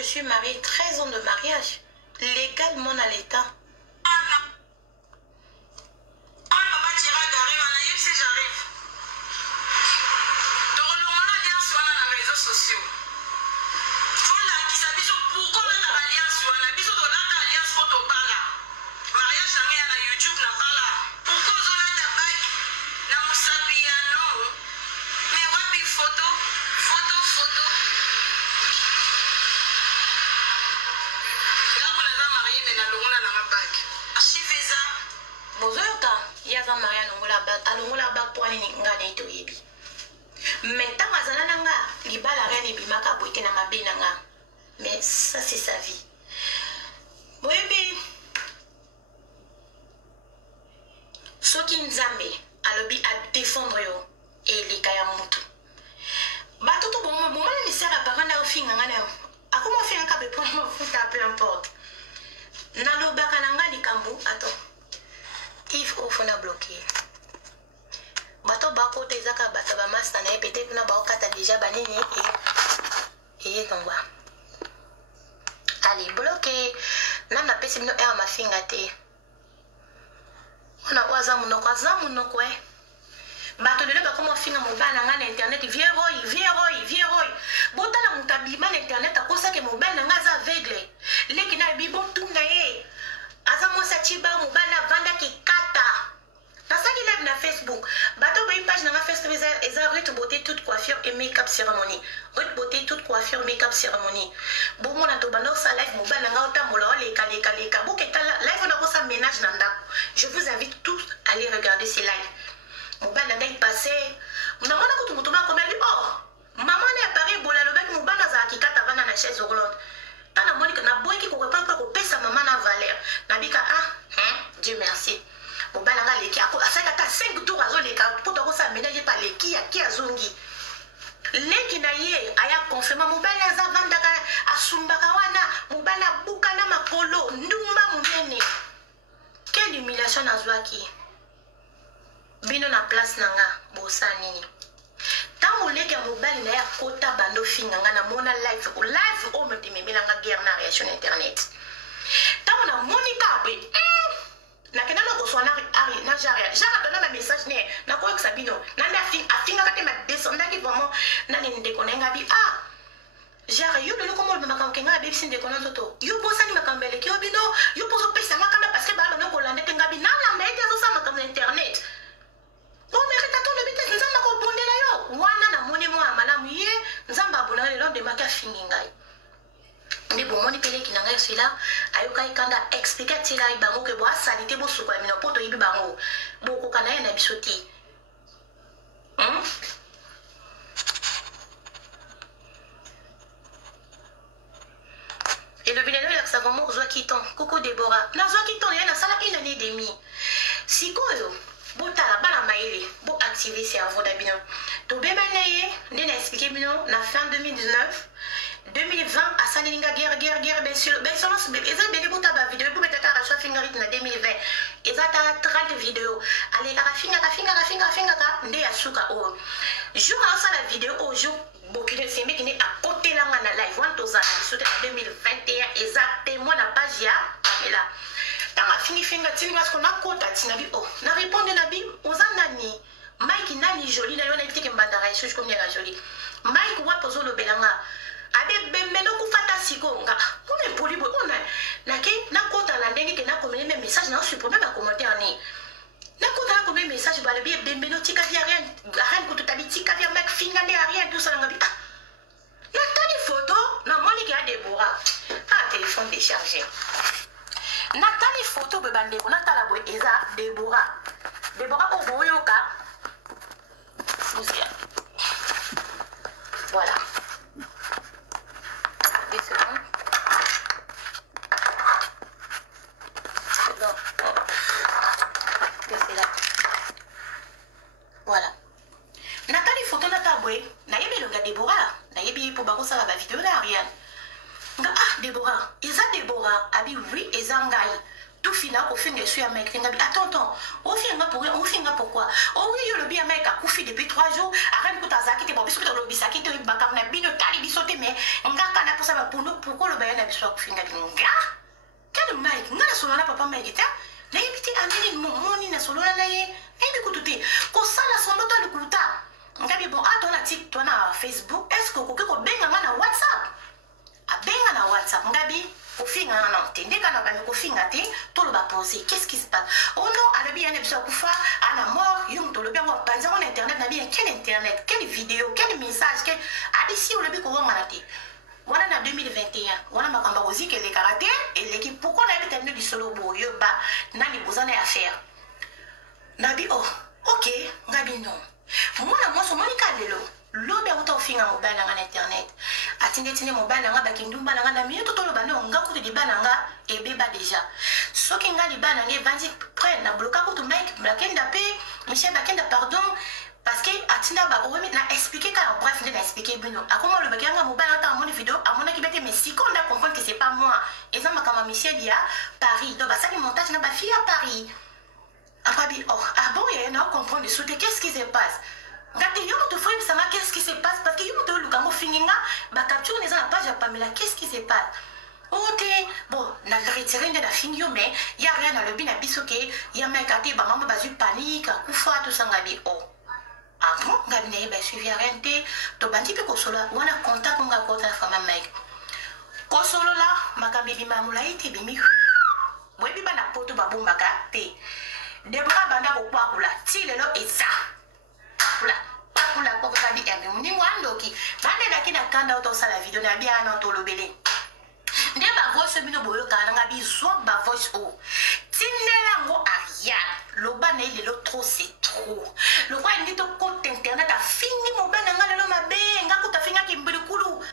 Je suis mariée, 13 ans de mariage, légalement à l'état. Mais ça c'est sa vie. Oui, bien. Ce qui nous amène à défendre et les Kayamutu. Bah tout bon, moi je sers à parler au fin. À comment faire un cap de point peu importe. Nalo bakananga di kambu attends. If off on a bloqué. Bato bako tezaka bato ba master na peut-être na ba okata déjà banini et donc voilà. Allez, bloqué. Nam na pesi mino ma finga te. On a waza munoko eh. Bato de ba comment finga mo bana nga na internet vieroi. Botala mutabima na internet akosa ke mo bana nga za aveugle. Leki na bibo tunga ye. Aza mo sa chiba mo bana vanda ki kata. Nasaki live na Facebook. Bato ba une page na Facebook eza rite beauté toute coiffure et make-up cérémonie. Rite beauté toute coiffure make-up cérémonie. Bon mon to bano sa live mo bana nga otambola le kale. Bo ke tala live na ko sa ménage na ndako. Je vous invite tous à aller regarder ces lives. Mon bana nga passé. Maman na ko tumutuma ko meli maman na Paris bola lo baki mo bana za kikata vana na chaise roulante. Tana Monica na boy ki ko reprendre ko pesa maman na Valère. Na bika Dieu merci. Mon balanga leki ako asaka ta 5 tours azo leka poto ko sa ménage pa leki ya ki azongi. Leki na ye aya confirma mon bala za vandaka asumbaka wana mon bala buka na makolo ndumba munene. Quelle humiliation azwaki. Bino na place nanga bosa nini. Tango leki ya mobali na ya kota bando finga nga na mona live o me tememela nga guerre na réaction internet. Tango na Monica be na kena no koswana ari na jaria donna ma message ne na ko Sabino na nda afinga kate ma descenda ki vraiment na ni ndekonenga bi jare yo le komo ma kankenga be sinde kono to yo bosa ni makambele ki obino yo poso pesa nga kama parce que ba no ko lande tenga bi na la mbete zo sama comme internet bon mais retato le bitese nzamba ko bondela yo wana na moni mo malamu ye nzamba bonela le long de maka fingingai. Mais bon, mon épée qui n'a rien celui-là, ayoka ikanda expliquer tila ibango que boa sanité bo suko mina poto ibi bango. Boko kana na bisoti. Et le vilain il a que ça vraiment aux kiton. Coucou Déborah. Na zo kiton il y a sala une année et demie. Siko yo. Bota la bala maile, bo activer cerveau d'abino. To beba naye, ndena expliquer bino na fin 2019. 2020 à Salinga guerre bien sûr ils ont bien bota ba vidéo pour mettre à fingarit na 2020 ils ont 30 vidéos allez ka finga nde ya suka o jour à la vidéo au jour bokile sembe qui est à côté là na live one to za sur 2021 exactement la page ya là tant fini finga tini parce qu'on a kota tinabi na répondre na bi ozanani Mike nani joli na yona itike mbandara isu comme ya joli Mike wapozo lo belanga. Abe bembeno kufata siko nga. On est poli bo on a. Naki na kota na ndenge ke na komene mes messages na supprimer ma commentaire ni. Na kota na komene message ba le bi bembeno tika via rien. Rien ko to tika via Mike finga ne rien tout ça nga bi. Na tani photo na moni ki a Deborah. Ah téléphone déchargé. Nathalie photo bebande ko natala boy eza Deborah. Deborah ko boyoka. Voilà. 10 secondes. C'est bon. C'est là. Voilà. Nathalie photo natala boy. Na yebi longa Deborah. Na yebi pour bako sala ba vidéo na Ariane. Ah, Deborah, Eza Deborah, abi oui, Eza Ngai. Tout final, au fin de ce mec, attends, au fin pourquoi? Oh oui, le bien mec a couffé depuis 3 jours, arrête pour ta zaki, t'es pas besoin de l'obisaki, t'es pas comme la bine, t'as les bissotés, mais on a qu'à pour ça, pour nous, pourquoi le bain a besoin de couffé? Quel mec, n'a solo la papa mec, n'a évité un mon n'a solo la naïe, et du coup, tout est, qu'on s'en a son auto le couta. Ngabi bon, ah, ton article, toi, na Facebook, est-ce que vous pouvez bien na WhatsApp? Abenga na WhatsApp ngabi kofinga na tende kana ba kofinga te to lo ba poser qu'est-ce qui se passe oh non ala bien ebso kufa ana mort yum to lo bien ba panza on internet na bien quelle vidéo quel message quel adisi o le bi ko ngana te wana na 2021 wana makamba ozike le karaté et l'équipe pourquoi on a terminé du solo boyo ba na li bozana ya faire nabi oh OK ngabi non moi so monika lelo lobe auto finga mobile na internet atinde tine mobile nga bakindumba nga na minute to loba no nga ko te libana nga ebeba déjà soki nga libana nga vandi près na bloka ko to mike bakenda pe Michel bakenda pardon parce que atinda ba o na expliquer ka bref na expliquer bino akoma loba nga mobile ta mon vidéo amona ki bete mais si qu'on a comprendre que c'est pas moi et ça makama Michel ya Paris donc ça qui montage na ba fille à Paris après oh ah bon il y a comprendre sauter qu'est-ce qui se passe. Qu'est-ce qui se passe? Parce que yo le gango finginga ba capture les la page à Pamela qu'est-ce qui se passe? Oh bon na retiré de la fingio mais il y a rien dans le bin à bisoké il y a mec até ba maman bazu panique kufa tout ça ngabi oh ah bon ngabi ne ba suivi rien té to bandi pe ko solo wana contact ko nga ko ta fama mec ko solo la makambi bi mamula ite bimi webi bana poto ba bomba ka té Deborah banda ko kwa kula ti lelo eza Pula kwa kwa di eme Muni wandoki Bande daki na kanda uto sa la video Na biya na uto lobele Nde ba voice mino boyo ka Nga bi zwa ba voice o Tinela ngo Ariane Loba na ile lo trop c'est trop Lo kwa ndi to kote internet A fini mo bana nga lelo mabe Nga kuta finga kimbili kulu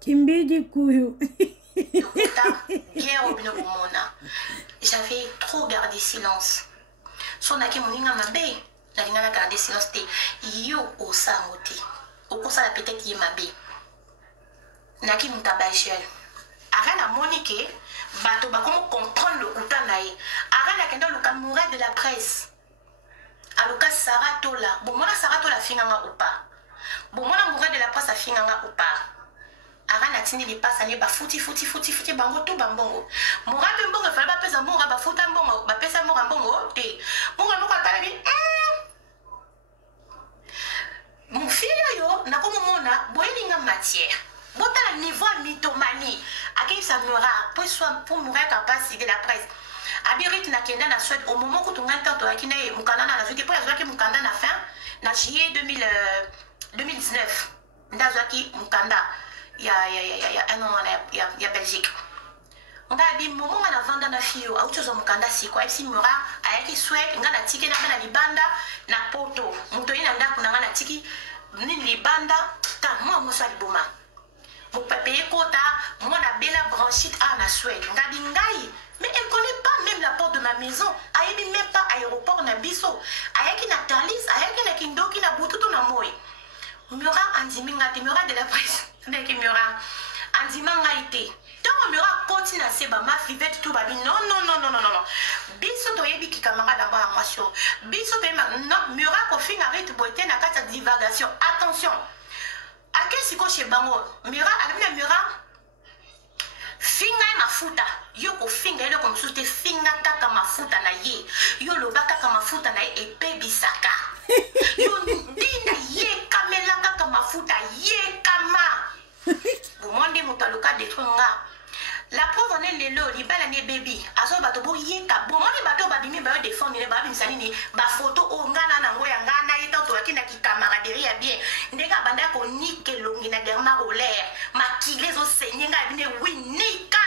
Kimbili kuyu Lokuta Guerre au bino bomona J'avais trop gardé silence Son aki moninga mabe la ligne a gardé silence te yo osangote okosa la peut-être yemabe naki mutabajel arana monique bato ba comment comprendre le kuta nae arana kendo le camoura de la presse aluka Saratola bomona Saratola finganga ou pas bomona moura de la presse finganga ou pas arana tini li passe ani ba futi bango tout bambongo moura mbongo fala ba pesa moura ba futa mbongo ba pesa moura mbongo te moura moko atalabi mon fils yo na comme mona boyelinga matière bota niveau mythomanie akei ça mura pour mourir capacité de la presse abirit na kenda na Suède au moment où tunganta to akina mukanda na zuki pour azaki mukanda na fin na juillet 2019 ndazaki mukanda ya un an ya Belgique on a dit moment na vanda na fio auto zo mukanda si kwa isi mura ayaki Suède ngana tiki na kana libanda na poto muto ina ndaku na ngana tiki ni libanda ta moi mo sa liboma mon papa kota moi na bela branchite na Suède ngadi ngai mais elle connaît pas même la porte de ma maison ayebi même pas aéroport na biso ayaki na Talis ayaki na Kindoki na Bututu na moi mura andiminga te mura de la presse avec mura andimanga ite donc mura continue à se ba ma fivette tout babi non biso to yebi ki camarade ba amasio biso to non mura ko finga rite boité na kata divagation attention à quel siko chez bango mura alina mura finga mafuta yo ko finga ile comme sous te finga kaka mafuta na ye yo loba kaka mafuta na ye epe bisaka yo ndinda ye kamela kaka connaît les lots, les balles, les bébés. Azo bato bo yeka. Bon, moi les bateaux babimi ba défendre les babim sanini. Ba photo o ngana na ngoya ngana yeta to akina ki camaraderie ya bien. Ndeka banda ko nike longi na derma roulaire. Makile zo senye nga bine oui nika.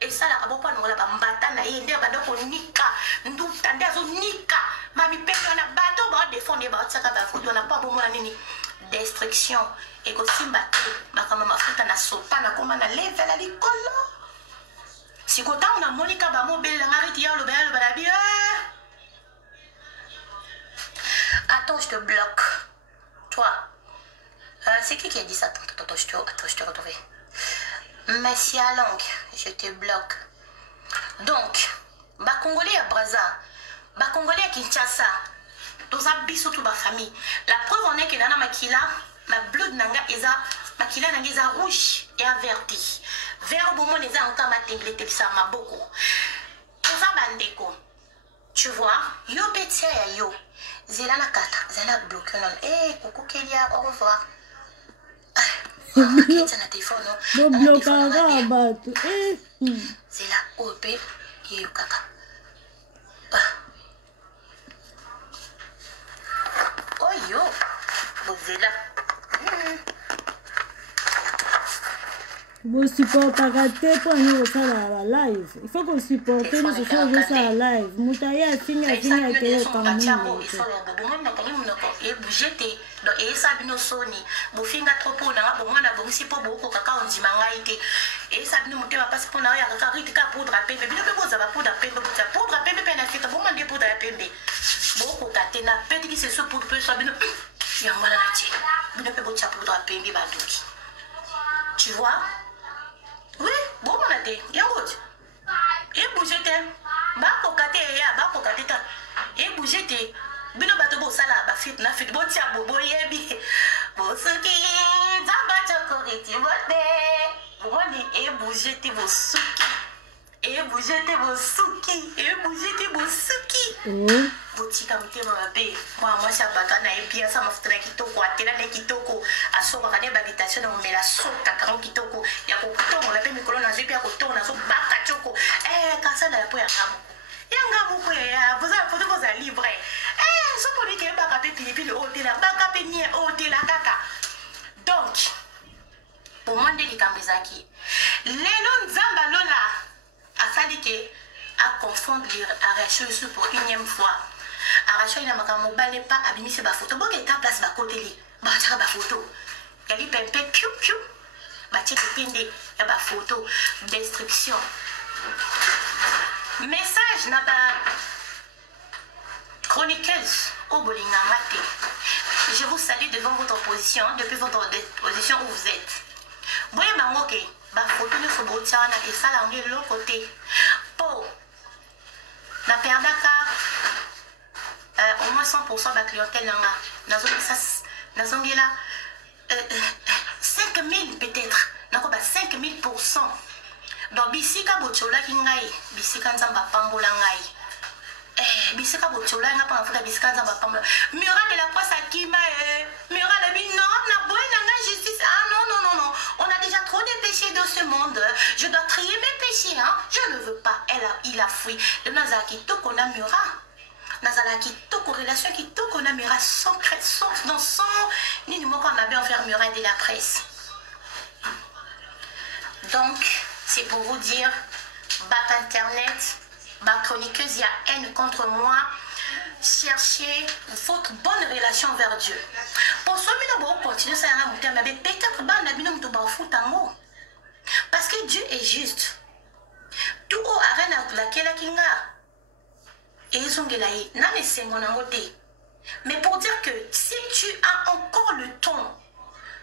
Et ça la kabo pa ngola ba mbata na yende banda ko nika. Ndu tande zo nika. Mami peka na bateau ba défendre ba tsaka ba photo na pa bo mona nini. Destruction. Et que si bakama mafuta na sota na koma na leve la likolo. Si kota on a Monica ba mo belle ngari tia le bel barabi. Attends, je te bloque. Toi. C'est qui a dit ça? Attends, je te retrouve. Merci à langue, je te bloque. Donc, ba Congolais à Brazza, ba Congolais à Kinshasa. Tous abisso tout ba famille. La preuve en est que nana makila ma blood nanga eza makila nanga eza rouge et averti. Vert bon mon eza encore ma template ça ma beaucoup. Tous abandeko. Tu vois, yo betia ya yo. Zela na kata, zela bloqué non. Eh coucou Kelia, au revoir. Qui est na téléphone non? Bon bloquera bato. Zela OP yo kaka. Oh yo, Bozela. Vous supportez pour nous faire la live. Il faut qu'on supporte nous faire juste la live. Moutaya fini à quelle parmi. Et bougez donc et ça bino soni bofinga trop pour na bo mwana bo msi po boko kaka on dimangaite et ça bino mutema passe pour na ya kaka ritika poudre à pembe bino pe boza ba poudre à pembe boza poudre à pembe pe na fita bo mande poudre à pembe boko kate na peti qui se so pour peu ça bino ya mwana na ti bino pe boza poudre à pembe ba doki. Tu vois? Oui, bon mon até, ya route. Et bougez-te. Ba kokate ya, ba kokate ta. Et bougez-te. Bino bato bo sala ba fit na fit bo tia bobo yebi. Bo suki, zamba chokoriti bote. Bo ni et bougez-te bo suki. Et bougez-te bo suki. Et bougez-te bo suki. Botika mutema mabe. Moi ça batana et bien ça m'a fait kitoko atela ne kitoko asoba kane meditation na mela sota karo kitoko ya ko tongo la pe mikolo na zipi ya ko tongo na so baka choko kasa na po ya ngamu. Ya ngamu ko ya boza photo boza libre. So pour dire que baka pe pilipi le hôtel la baka pe ni hôtel la kaka. Donc pour moi de likambizaki. Lelo nzamba lola asali ke à confondre les arracheurs pour énième fois. Arracher il n'a pas mobile pas abîmer ses photos. Bon, il ta place bas côté li. Bah, tu as ba photo. Il y a pempe piou piou. Bah, tu dépende il y a ba photo destruction. Message n'a pas chroniqueuse au bolinga maté. Je vous salue devant votre position, depuis votre position où vous êtes. Bon, il m'a ok. Bah, photo ne faut pas tirer et ça là on est de l'autre côté. Po. Na perdaka. Au moins 100% de la clientèle dans 5000 peut-être. Dans 5000%. Donc, bisika bochola kingai, bisika nzamba pambola ngai. Bisika bochola nga pa mfuta bisika nzamba pambola. Mural de la presse à Kima, Mural a dit non, na boy nanga justice. Ah non. On a déjà trop de péchés dans ce monde. Je dois trier mes péchés, hein. Je ne veux pas. Il a fui. Le Nazaki toko na Mural. Nazala qui toko relation qui toko na Mural sans dans son ni numéro qu'on a bien envers Mural de la presse. Donc, c'est pour vous dire, bac internet, bac chroniqueuse, il y a haine contre moi. Cherchez votre bonne relation vers Dieu. Pour ceux qui ont continué ça, mais peut-être parce que Dieu est juste. Tout au arène laquelle kinga et ils ont mais pour dire que si tu as encore le temps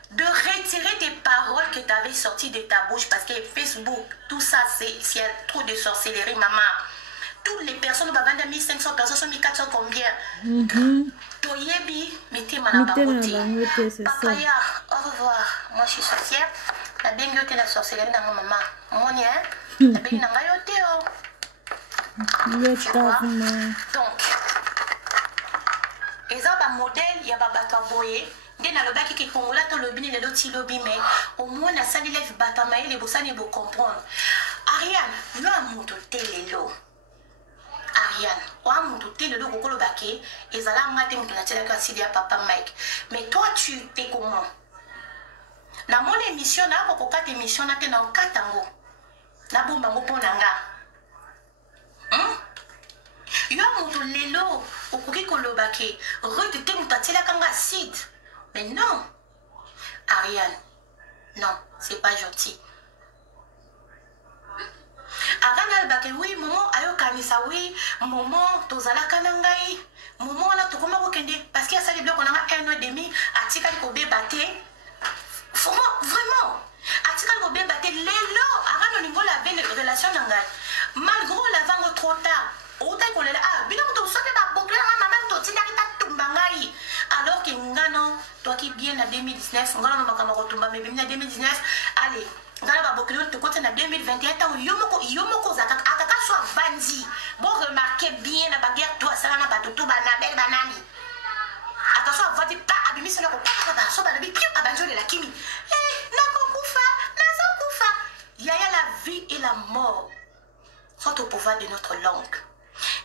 de retirer tes paroles que tu avais sorties de ta bouche, parce que Facebook, tout ça, s'il y a trop de sorcellerie, maman. Toutes les personnes, 1500 personnes, sont 1400 combien? Toyebi, mettez-moi la baroté. Papaya, au revoir. Moi, je suis sorcière. La bengote la sorcellerie dans ma maman. Mon lien, la bengote dans ma yote. Tu vois? Donc, ils ont un modèle, il y a un bateau boyé. Dès le bac qui est congolais, le lobby, le loti lobby, mais au moins, la salle élève batamaï, les bossans, ils vont comprendre. Ariane, yo a moto telelo. Ariane, o a moto telelo kokolo bake, ezala ngate moto na tela ka sidi ya papa Mike. Mais toi tu t'es comment? Na mon émission na ko kokata émission na te na katango. Na bomba ngo pona nga. Yo a moto lelo okoki kolobake, retete moto atela kanga acide. Mais non. Ariane, non, c'est pas gentil. Ariane albake, oui, maman, ayo kanisa, oui, maman, tozala kanangai, maman, on a tout comme kende, parce qu'il y a ça, les blocs, on a 1 an et demi, atika ko bébate. Vraiment, atika ko bébate, lelo, Ariane, au niveau la vie, relation nangai. Malgré la vangue trop tard, autant qu'on l'a, bino to sote ba boucler, maman, to tinarita tumbangai. Alors que ngano, toi qui viens en 2019, ngano makama kotumba, mais bien en 2019, allez. Ngana ba bokilo te kote na 2021 ta yomoko zaka akaka soit bandi. Bon remarquez bien na baguerre toi ça na batutu bana bel banani. Aka soit vadi pa abimi sona ko pa so ba bi piu abanjo de la kimi. Na kokufa, na so kufa. Yaya la vie et la mort sont au pouvoir de notre langue.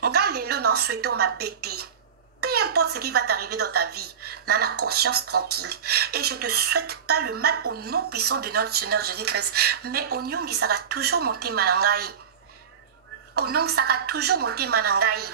Ngalelo non souhaitons ma bêtise. Peu importe ce qui va t'arriver dans ta vie, n'a la conscience tranquille. Et je ne te souhaite pas le mal au nom puissant de notre Seigneur Jésus-Christ. Mais au nom qui sera toujours monté manangai. Au nom qui sera toujours monté manangai.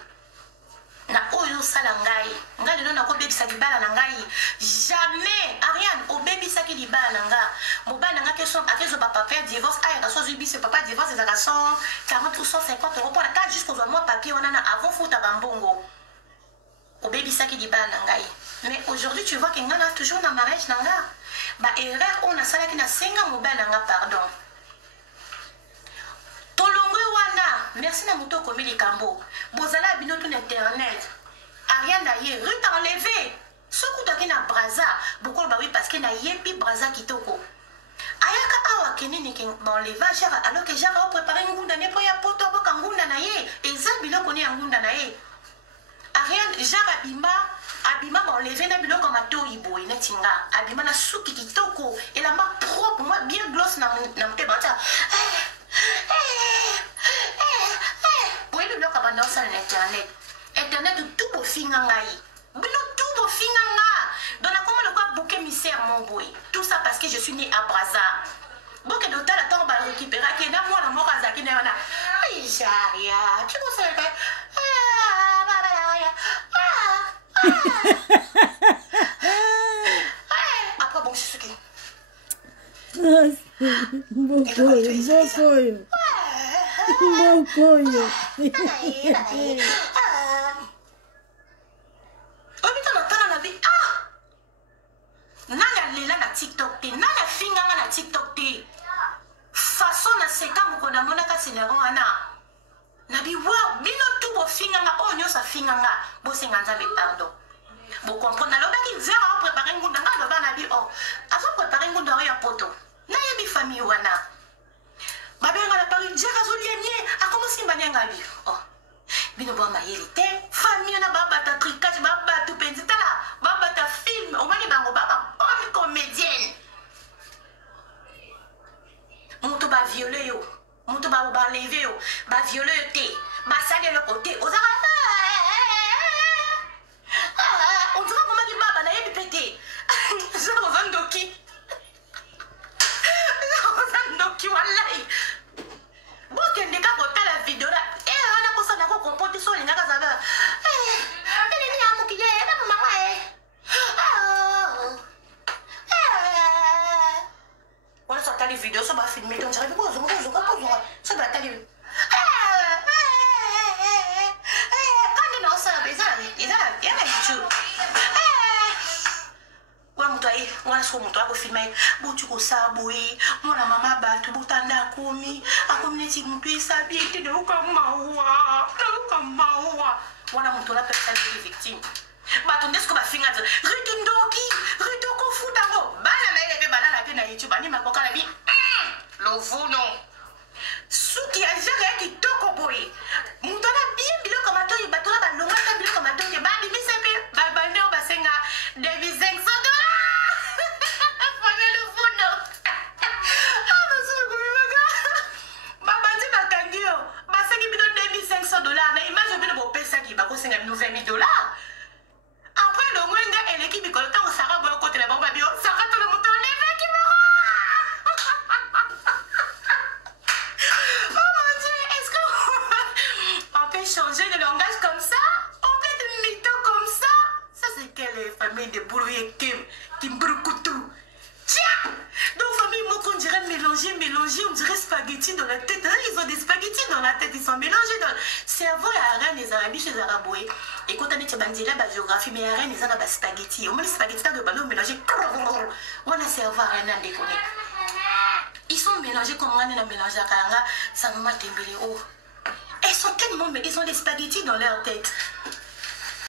Na oyo salangai. Ngai le na ko baby sa libala nangai. Jamais Ariane au baby sa ki libala nanga. Moba nanga ke son akezo papa père divorce aya ka so zubi ce papa divorce za 140 ou 150 € pour la carte jusqu'au mois papier on a avant futa bambongo. Au baby ça qui dit bah nangai. Mais aujourd'hui tu vois qu'il y en a toujours dans mariage nanga. Bah erreur on a ça qui na senga mobile nanga pardon. Tolongwe wana merci na moto komi likambo. Bozala bino tout internet. Ariane d'ailleurs rue enlevé. Soku to na braza beaucoup bah oui parce que na yepi braza kitoko. Ayaka awa kenini ken bon levage alors que j'avais préparé ngunda ne po ya poto bo kangunda na ye. Eza biloko ni ngunda na ye. Ariane, genre abima bon levé na biloko mato ibo inetinga abima na suki kitoko et la main propre moi bien gloss na mte bata oui le bloc abandon ça internet tout beau finga ngai bilo tout beau finga nga donc comment le quoi bouquet misère mon boy tout ça parce que je suis né à Brazza bon que d'autant la temps va récupérer que na moi la mort azaki na wana ai jaria tu vois ça après bon c'est ce qui TikTok te nana finga na TikTok te façon na seka mukona mona ka sinero ana na biwa bino tout bo finga na onyo sa finga nga bo senga nzambe pardon bo comprendre na loba ki vera préparer ngunda nga loba na bi oh aso préparer ngunda ya poto na yebi famille wana babenga na Paris jeka zo lienye akomo simba nyanga bi oh bino bo ma yerite famille na baba ta tricage baba tu penzita la baba ta film o mani bango baba bonne comédienne moto ba violer yo moto ba lever yo ba violer yo te ba sali le côté ozaka on dirait comment dit baba na yebi pété je revends doki wallahi bon que ne ka kota la vidéo là on a pensé na ko comporter so linga ka zaga ni amu ki ye na mama on sort les vidéos ça va filmer donc j'arrive pas ça va t'aller quand on ça ils a YouTube wana siko moto akofilme butu kosaboye mwana mama batu butanda akomi neti mutu esabi ete nayoka mawa wana moto na personne de victime bato ndesko bafinga rito ndoki rito kofutango bana na ele pe balala pe na YouTube ani makoka na bi lovuno suki ya jere kitoko boye moto na bien biloko matoyi bato na balongaka biloko matoyi babimisa pe babande o basenga $500 babanzi quelle famille de brouillés qui me tout. Tiens! Donc, famille, moi, qu'on dirait mélanger, on dirait spaghetti dans la tête. Hein? Ils ont des spaghettis dans la tête, ils sont mélangés dans le cerveau. Il y a rien des arabes chez les arabes. Et quand on est bandit là, la géographie, mais il y a rien des arabes spaghetti. Au moins, les spaghettis, de ballon mélangés. On a cerveau à rien à déconner. Ils sont mélangés comme on a mélangé à Karanga, ça m'a tembélé. Oh. Ils sont tellement, mais ils ont des spaghettis dans leur tête.